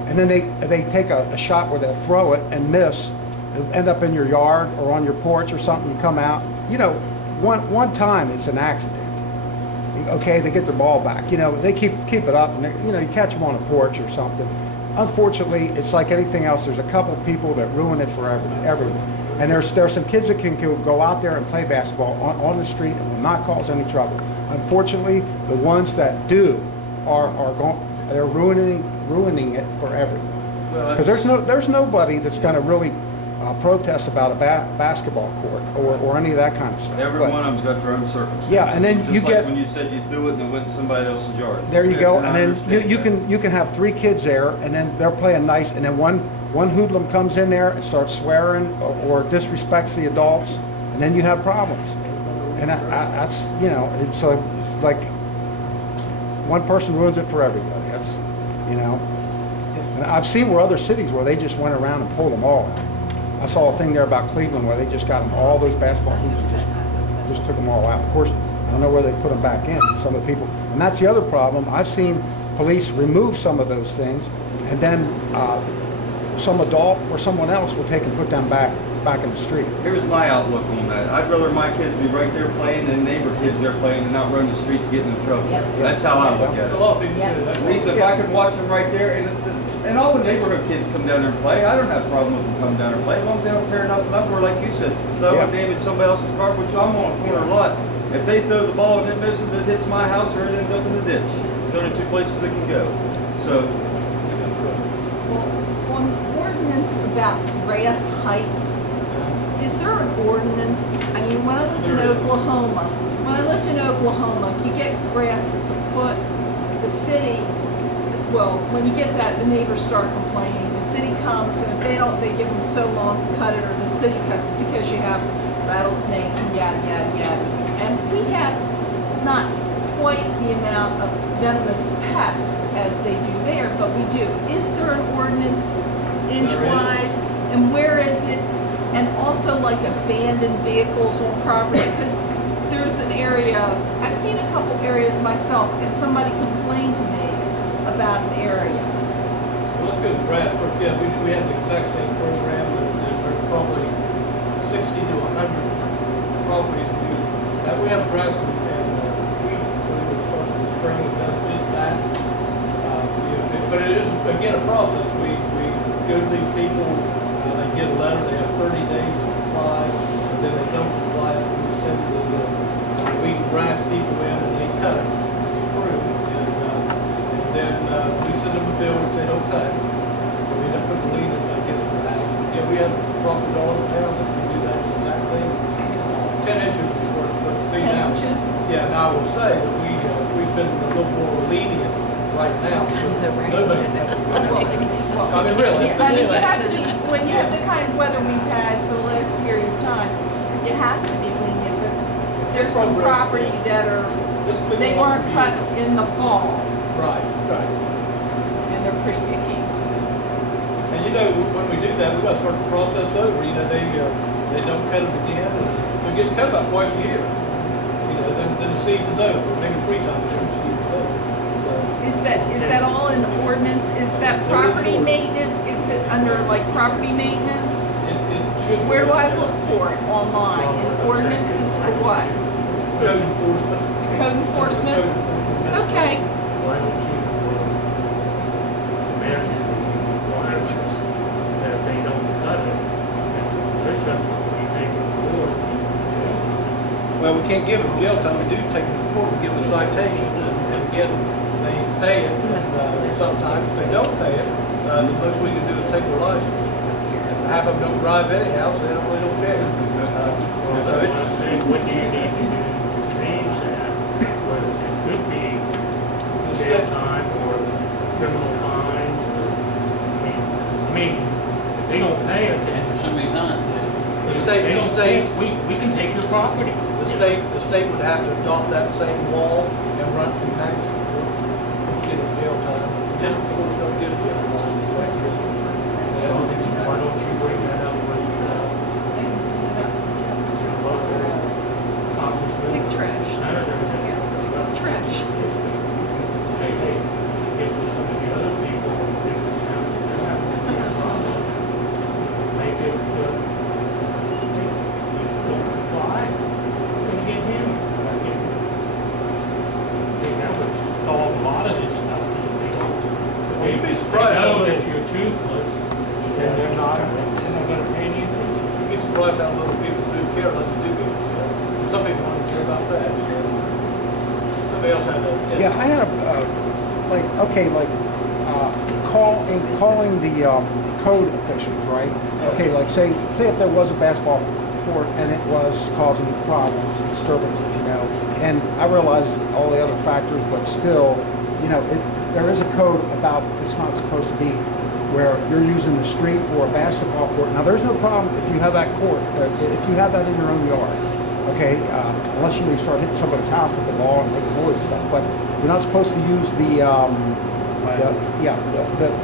And then they take a shot where they'll throw it and miss, it'll end up in your yard or on your porch or something. You come out. One time it's an accident. Okay, they get their ball back. They keep it up, and you catch them on a porch or something. Unfortunately, it's like anything else. There's a couple of people that ruin it for everyone. And there's some kids that can go out there and play basketball on the street and will not cause any trouble. Unfortunately, the ones that do they're ruining it for everyone. Because there's nobody that's going to really protest about a basketball court or any of that kind of stuff. Every one of them's got their own circumstances. Yeah, and then just like when you said you threw it and it went in somebody else's yard. There you go, and then you can have 3 kids there, and then they're playing nice, and then one hoodlum comes in there and starts swearing or disrespects the adults, and then you have problems. And that's it's like one person ruins it for everybody. That's And I've seen other cities where they just went around and pulled them all out. I saw a thing there about Cleveland where they just got them all those basketball hoops and just took them all out. Of course, I don't know where they put them back in. Some of the people, and that's the other problem. I've seen police remove some of those things, and then some adult or someone else will take and put them back in the street. Here's my outlook on that. I'd rather my kids be right there playing than neighbor kids there playing and not run the streets getting in trouble. Yep. That's how I look at A it. lot of people do that. At least if I could watch them right there, and all the neighborhood kids come down there and play, I don't have a problem with them coming down there and play, as long as they don't tear nothing up, or like you said, throw and damage somebody else's car, which I'm on a corner lot. If they throw the ball and it misses, it hits my house or it ends up in the ditch. There's only 2 places it can go. So, Well, on the ordinance about grass height, is there an ordinance? I mean, when I lived in Oklahoma, if you get grass that's a foot, the city, well, when you get that, the neighbors start complaining. The city comes, and if they give them so long to cut it, or the city cuts because you have rattlesnakes and yada, yada, yada. And we have not quite the amount of venomous pests as they do there, but we do. Is there an ordinance inch-wise, and where is it? And also like abandoned vehicles on property, because there's an area, I've seen a couple areas myself, and somebody complained to me about an area. Well, let's go to the grass first. Yeah, we have the exact same program. There's probably 60 to 100 properties. We have grass and wheat when it starts in the spring. It does just that. But it is, again, a process. We go to these people, they get a letter, they have 30 days to comply, and then they don't comply. We send the wheat and grass people in and they cut it. It's approved. And then we send them a bill which they don't cut. And we end up putting a lien against the house. Yeah, we have properties all over town that can do that exact thing. 10 inches is where it's supposed to be now. 10 inches? Yeah, now I will say that we've been a little more lenient right now. Because of the rain. Nobody. Well, I mean, really. I mean, you have to be, when you have the kind of weather we've had for the last period of time, you have to be lenient, but there's some property that they weren't cut in the fall. Right. know, when we do that, we gotta start the process over, you know, they don't cut them again, and so it gets cut about twice a year. You know, then the season's over, maybe 3 times a year, the season's over. Is that all in the ordinance? Is that property maintenance? Is it under like property maintenance? It should. Where do I look for it online? And ordinances for what? Code enforcement. Code enforcement? Code enforcement. Okay. Why don't you, amend the requirements that if they don't cut it, and push up, we take it to court. Well, we can't give them jail time, we do take them to court, we give them citations, and again, they pay it, and sometimes if they don't pay it, the most we can do is take their license. And half of them don't drive anyhow, so they really don't care. So So it's, what do you need to do to change that? Whether it could be jail state- time or criminal fines or, I mean, if they don't pay it, then So many times. the they don't pay, state, we can take your property. the state would have to adopt that same law and run through magistrate court, and get a jail time. District courts don't get a jail time. Why don't you bring that up with, local congressman? Big trash. Senator, Trash. say, hey, get with some of the other people, in the town, make it, don't apply, and get him. I think that would solve a lot of this stuff. Well, you'd be surprised They how know little, that you're toothless, and they're not gonna pay any attention. you'd be surprised how little people do care unless they do go to jail. And some people don't care about that. So. Somebody else had a. Yeah, I had calling the code officials, right? Okay, like say if there was a basketball court and it was causing problems, disturbances, you know, and I realize all the other factors, but still, you know, there is a code about it's not supposed to be where you're using the street for a basketball court. Now, there's no problem if you have that court, if you have that in your own yard, okay, unless you start hitting somebody's house with the ball and making noise and stuff, but you're not supposed to use the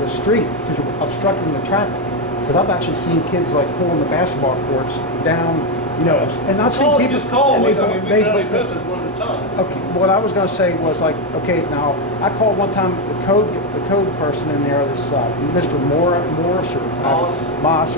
street because you're obstructing the traffic. Because I've actually seen kids like pulling the basketball courts down, you know, and I've seen people. Just call and them. they- I mean, we they- can only miss this one at a time. Okay, what I was gonna say was like, okay, now, I called one time the code person in there, this, Mr. Morris or Moss,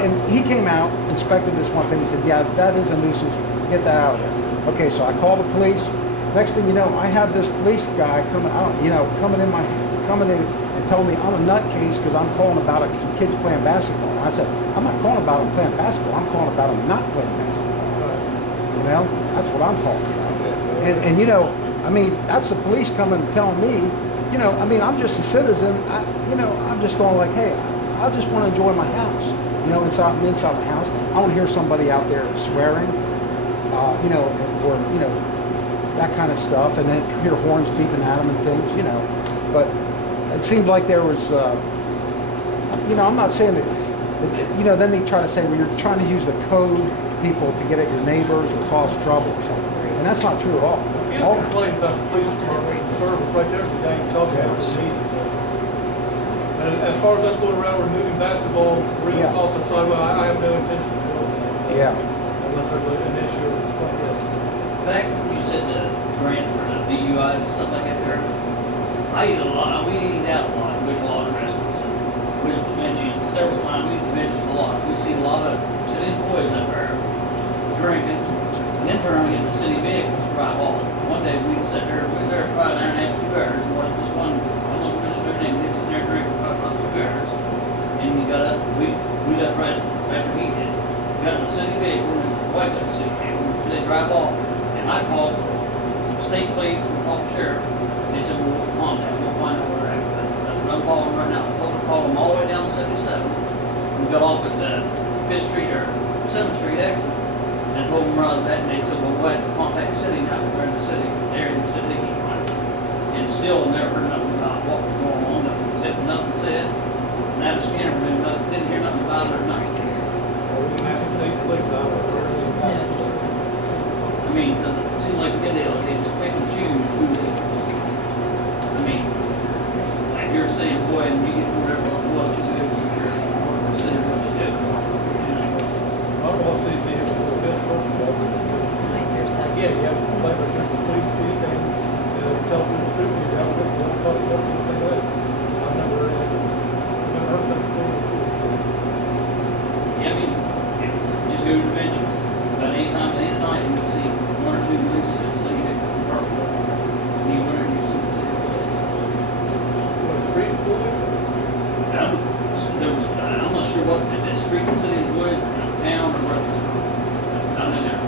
and he came out, inspected this one thing, he said, yeah, that is a nuisance, get that out of there. Okay, so I called the police, next thing you know, I have this police guy coming out, you know, coming in and telling me I'm a nutcase because I'm calling about some kids playing basketball. And I said, I'm not calling about them playing basketball, I'm calling about them not playing basketball. You know, that's what I'm calling about. And you know, I mean, that's the police coming and telling me, you know, I mean, I'm just a citizen. I'm just going like, hey, I just want to enjoy my house. You know, inside my house, I don't hear somebody out there swearing, you know, or you know, that kind of stuff, and then hear horns beeping at them and things, you know. But it seemed like there was, you know, I'm not saying that, you know, then they try to say, well, you're trying to use the code people to get at your neighbors or cause trouble or something. And that's not true at all. If you don't complain about the police department service, right there's the guy you talk about for the meeting. And as far as us going around removing basketball rims off the sidewalk, I have no intention of doing that. Yeah. Unless there's an issue like this. Back when you said the grants for the DUIs and stuff like that there, I eat a lot, we eat out a lot, we eat a lot of restaurants. And we use the benches several times, we eat the benches a lot. We see a lot of city employees up there drinking, and then turn around and get the city vehicles to drive off. One day we sat there, we was there probably an hour and a half, 2 hours, and watched this one, I don't know what their name, they sitting there drinking for about 2 hours. And he got up, we left right after he did. Got in the city vehicle, and wiped up the city vehicle, and they drive off. And I called state police and called the sheriff. They said, well, we'll contact, we'll find out where they're at. I said, I'm calling right now. I told them to call them all the way down 77. We got off at the 5th Street or 7th Street exit and told them where I was at. And they said, well, we'll have to contact the city now because we're in the city. They're in the city heat lines. And still never heard nothing about what was going on. Nothing said. And that was Skinner, didn't hear nothing about it or nothing. I mean, it seems like they just pick and choose who they, I mean, like you're saying, boy, and you get whatever, what you do, security. city vehicle for a bit, first of all. Yeah, you have to play with the police chief and tell them the truth, you don't tell them what they do. I've never heard something before. Yeah, I mean, just go to conventions, about any time of the night, you'll see one or two police city vehicles in parking lot. Anywhere you see the city police. What, street police? I'm not sure what, if it's street in the city of Wood, town, or what it's from. Down in there.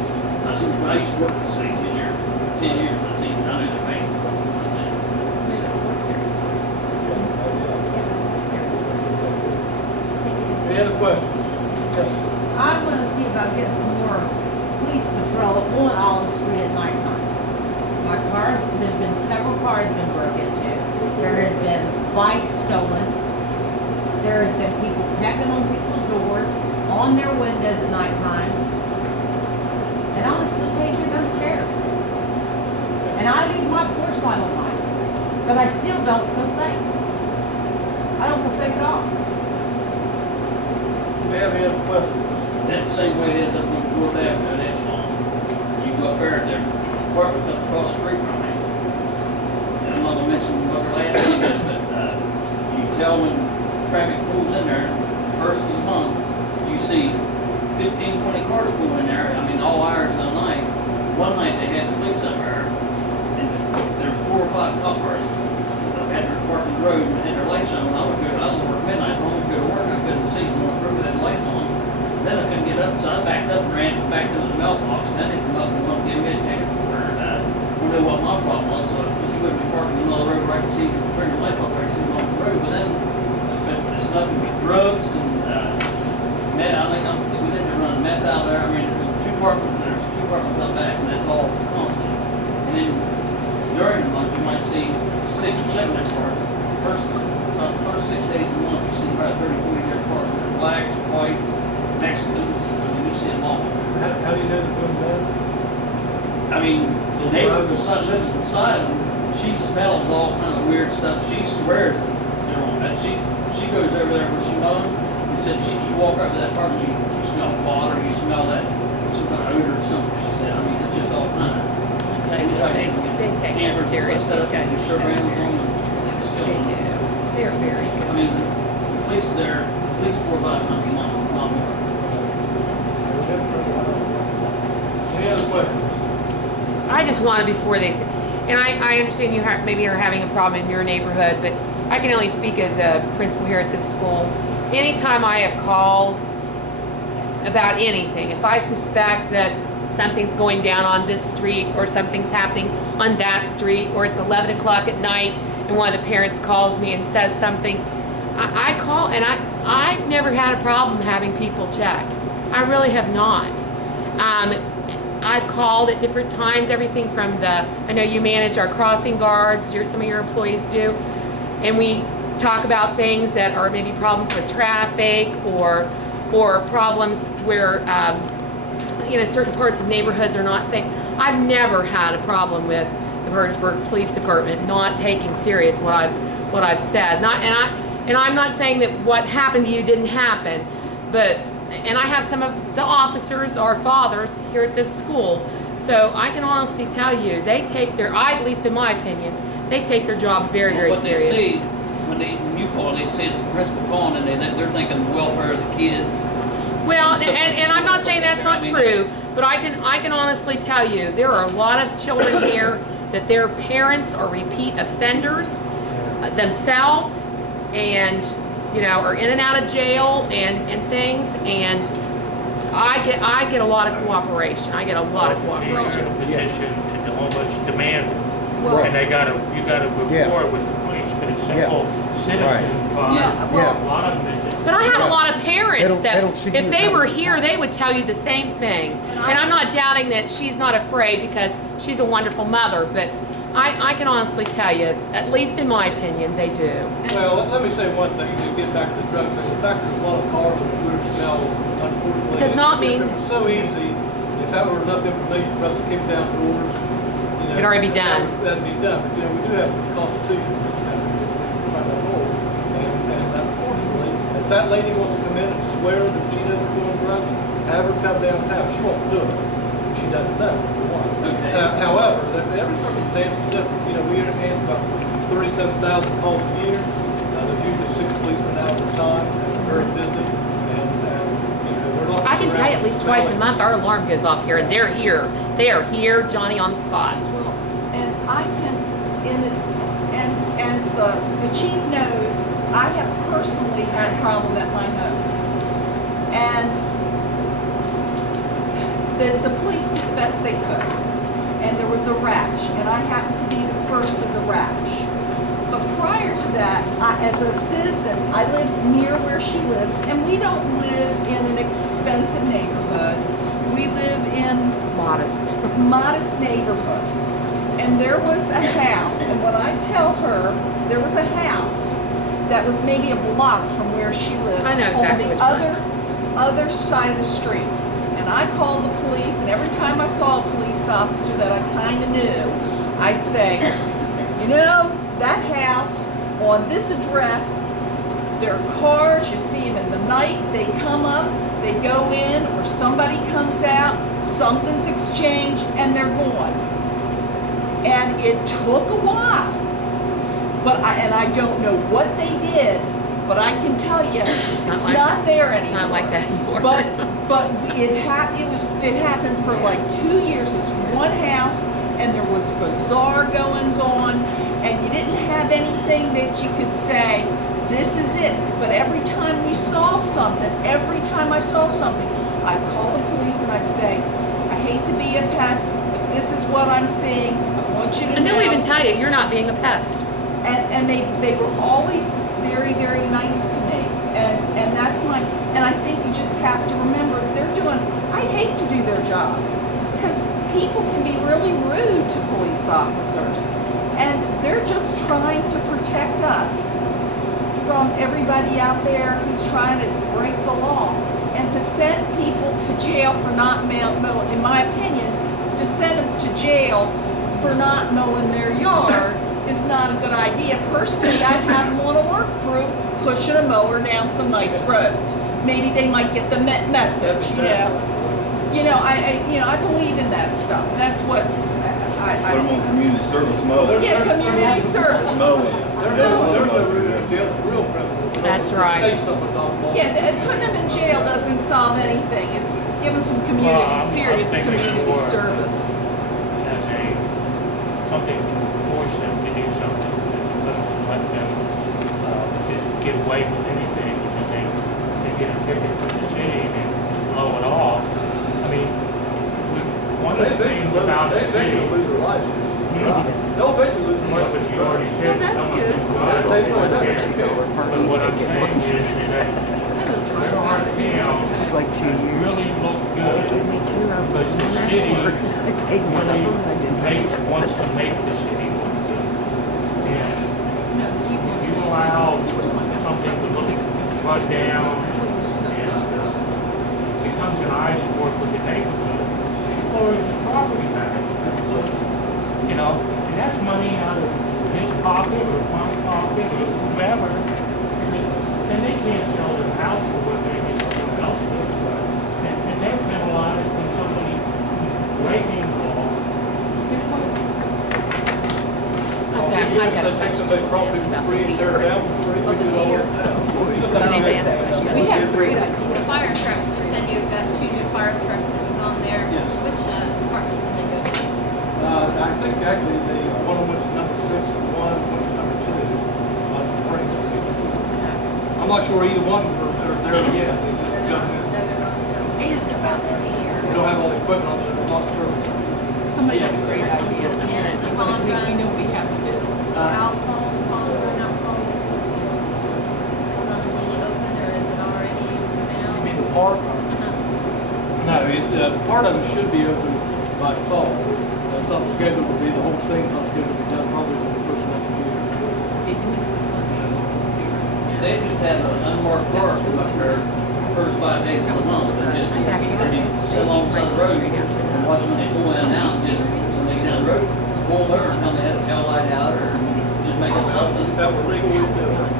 I used to work in the city 10 years. I seen down in the base. I seen. Any other questions? Yes. I'm gonna see about getting some more police patrol on Olive Street at nighttime. My cars, there's been several cars been broken into. There has been bikes stolen. There has been people pecking on people's doors, on their windows at nighttime. And honestly, I'm scared. And I leave my porch light on night, but I still don't feel safe. I don't feel safe at all. Do we have any other questions? That's the same way it is up on 4th Avenue in Edgelon. You go up there, there's apartments up across the street from me. And I'm not gonna mention what their last name is, but you tell when traffic pulls in there, first of the month, you see 15, 20 cars pull in there. I mean, all hours of the night. One night they had the police up there, and there's 4 or 5 cop cars that had their park on the road and had their lights on. I don't work midnight, so I don't go to work. I couldn't see going through with the lights on. Then I couldn't get up, so I backed up and ran back to the mailbox. Then they come up and wanted to give me a ticket for that. I knew what my problem was, so you wouldn't be parking in the middle of the road where I could see, turn your lights off, I could see them off the road. But it's nothing but drugs and meth. I think we think they're running meth out there. I mean, there's 2 apartments and there's 2 apartments out back, and that's all constant. And then during the month, you might see 6 or 7 apartments. The first 6 days of the month, you see about 30, 40 different cars. They're blacks, whites, Mexicans. I mean, you see them all. How do you know they're doing that? I mean, the neighbor beside lives beside them. She smells all kind of weird stuff. She swears they're on that. She goes over there where she mows. And said you walk up to that apartment, you smell water, you smell that some kind of odor or something. She said, I mean, it's just all kind of. They take it seriously. They serve animals on them. They do. They're very good. I mean, the police there, at least 4 or 5 times a month, not more. Any other questions? I just wanted before they, and I understand you maybe are having a problem in your neighborhood, but I can only speak as a principal here at this school. Anytime I have called about anything, if I suspect that something's going down on this street or something's happening on that street, or it's 11 o'clock at night and one of the parents calls me and says something, I call, and I've never had a problem having people check. I really have not. I've called at different times, everything from I know you manage our crossing guards, some of your employees do, and we talk about things that are maybe problems with traffic or problems where certain parts of neighborhoods are not safe. I've never had a problem with the Perrysburg Police Department not taking serious what I've said. And I'm not saying that what happened to you didn't happen, and I have some of the officers are fathers here at this school, so I can honestly tell you they take at least in my opinion, they take their job very, very What they seriously. see when you call, they say it's principal calling, and they're thinking the welfare of the kids. Well, and I'm not saying that's not true, but I can honestly tell you there are a lot of children here that their parents are repeat offenders themselves, and are in and out of jail and things, and I get a lot of cooperation. I get a lot of She's cooperation. in a position to almost demand it. Well, And you gotta move Yeah. forward with the police, but a simple citizen, Yeah, well, a lot of them is just. But I have a lot of They parents don't- that they don't see if you they as were having a here, they would tell you the same thing. And I'm not doubting that she's not afraid, because she's a wonderful mother, but I can honestly tell you, at least in my opinion, they do. Well, let me say one thing, to get back to the drug thing. The fact there's a lot of cars and a weird smell, unfortunately. Does not mean- If it was so easy, if that were enough information for us to kick down doors, It'd already be done. That'd be done, but we do have this Constitution, which we're trying to uphold. And unfortunately, if that lady wants to come in and swear that she doesn't do drugs, have her come downtown, she won't do it. She doesn't know, for one. Okay. However, every circumstance is different. You know, we entertain about 37,000 calls a year. There's usually 6 policemen out at a time, and they're very busy. And, you know, they're not. I can tell you at least twice a month our alarm goes off here, and they're here. They are here, Johnny on the spot. Well, and I can, and as the chief knows, I have personally had a problem at my home. And the police did the best they could. And there was a rash, and I happened to be the first of the rash. But prior to that, as a citizen, I live near where she lives, and we don't live in an expensive neighborhood. We live in modest neighborhood. And there was a house, and when I tell her, there was a house that was maybe a block from where she lived. I know exactly on which the other side of the street. And I called the police, and every time I saw a police officer that I kind of knew, I'd say, you know, that house on this address, there are cars, you see them in the night, they come up, they go in, or somebody comes out, something's exchanged, and they're gone. And it took a while, but I don't know what they did, but I can tell you, it's not there anymore. It's not like that anymore. But it happened for like 2 years, this one house, and there was bizarre goings on, and you didn't have anything that you could say, this is it. But every time we saw something, every time I saw something, I'd call the police and I'd say, I hate to be a pest, but this is what I'm seeing. I want you to know. And they'll even tell you, you're not being a pest. And they were always very, very nice to me. And that's and I think you just have to remember, I'd hate to do their job. Because people can be really rude to police officers. And they're just trying to protect us from everybody out there who's trying to break the law. And to send people to jail for not in my opinion, to send them to jail for not mowing their yard is not a good idea. Personally, I'd have them on a work crew pushing a mower down some nice roads. Maybe they might get the message, you know. I believe in that stuff. That's what Put them on community service mode. Yeah, community service. Mowing. There's no room in jail for real criminals. That's right. Yeah, putting them in jail doesn't solve anything. It's giving some serious community service. Something to force them to do something, let them just get away with anything, and they get a ticket from the city and blow it off. I mean, one of the things about the city. They lose their license. They'll eventually lose their license. But you already said That's someone good. can drive over. But what I'm saying is that Took like 2 years. really look good. It took me 2 of them. Because the city I paid one of them. I didn't. wants to make the city look good. And if you allow something to look run down and becomes an eyesore for the neighborhood, or is the property back? You know, and that's money out of his pocket or my pocket or whoever. And they can't sell their house for what they make someone else do. And they're penalized when somebody who's breaking the law gets money. I got a Take question. somebody's property for free and tear it down for free. Of the deer. We had a great idea. The fire trucks, you said you've got 2 new fire trucks that was on there. Yes. Which departments did they go to? I think actually one of them went to number 6 and one went to number 2 on the Springs. I'm not sure either one are there yet. They just got in. Ask about the deer. We don't have all the equipment on, so they're not service. Somebody had a great idea. And the pond We run, know we have to do. outfall, the pond run outfall. Gonna need it open, or is it already open now? You mean the park? No, part of it should be open by fall. It's not scheduled to be, the whole thing's not scheduled to be done probably in the first next year. They just have an unmarked car come up there first 5 days of the month, and just sit alongside the road and watch when they pull in and out, just when they get down the road, pull over and tell them they had a tail light out, or just make up something. If that were legal, we'd do it. I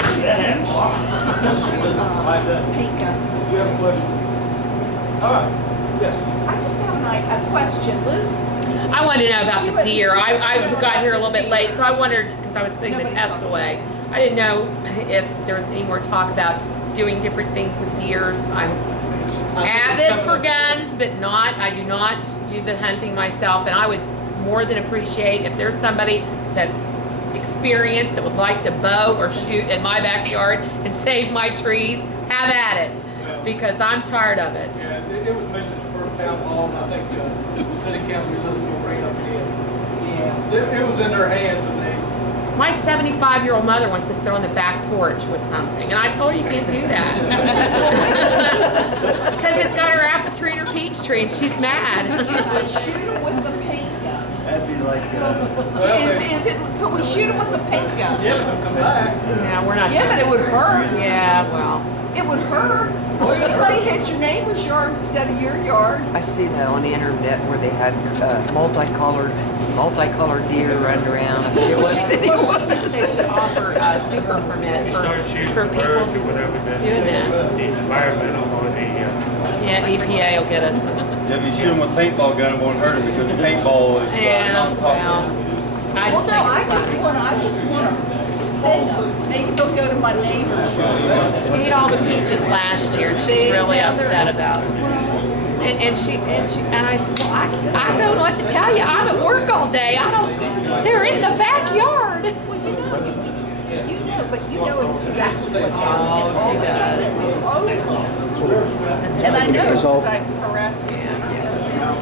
see that happen. paint guns in the You city. have a question? All right, yes. I just have a question, Liz. I wanted to know about the deer. I got here a little bit late, so I wondered, because I was putting the tests away. I didn't know if there was any more talk about doing different things with deers. I'm avid for guns, but I do not do the hunting myself, and I would more than appreciate if there's somebody that's experienced that would like to bow or shoot in my backyard and save my trees, have at it, because I'm tired of it. Yeah, it was mentioned at the first town hall, and I think the city council says we'll bring it up again. Yeah. It was in their hands, and they, My 75-year-old mother wants to sit on the back porch with something, and I told her you can't do that. Because it's got her apple tree and her peach tree, and she's mad. Shoot them with the paint gun. That'd be like, Could we shoot them with the paint gun? yeah, they'll come back. Yeah, we're not. Yeah, but it would hurt. Yeah, well. It would hurt. You might hit your neighbor's yard instead of your yard. I see that on the internet where they had multicolored deer running around. It was city. They should offer a super permit You start for shooting people birds or whatever, then doing that. the environmental or the, Yeah, EPA will get us. yeah, if you shoot them with a paintball gun, it won't hurt it because paintball is Yeah, non-toxic. well, I Well, just no, think I it's just funny. want to sting them. Maybe they'll go to my neighbor's yard. We ate all the peaches last year, and she's really upset about it. And I said, well, I don't know what to tell you. I'm at work all day. They're in the backyard. Well, but you know exactly what happens. And all of a sudden it was over. And I know because I harassed them. Yeah.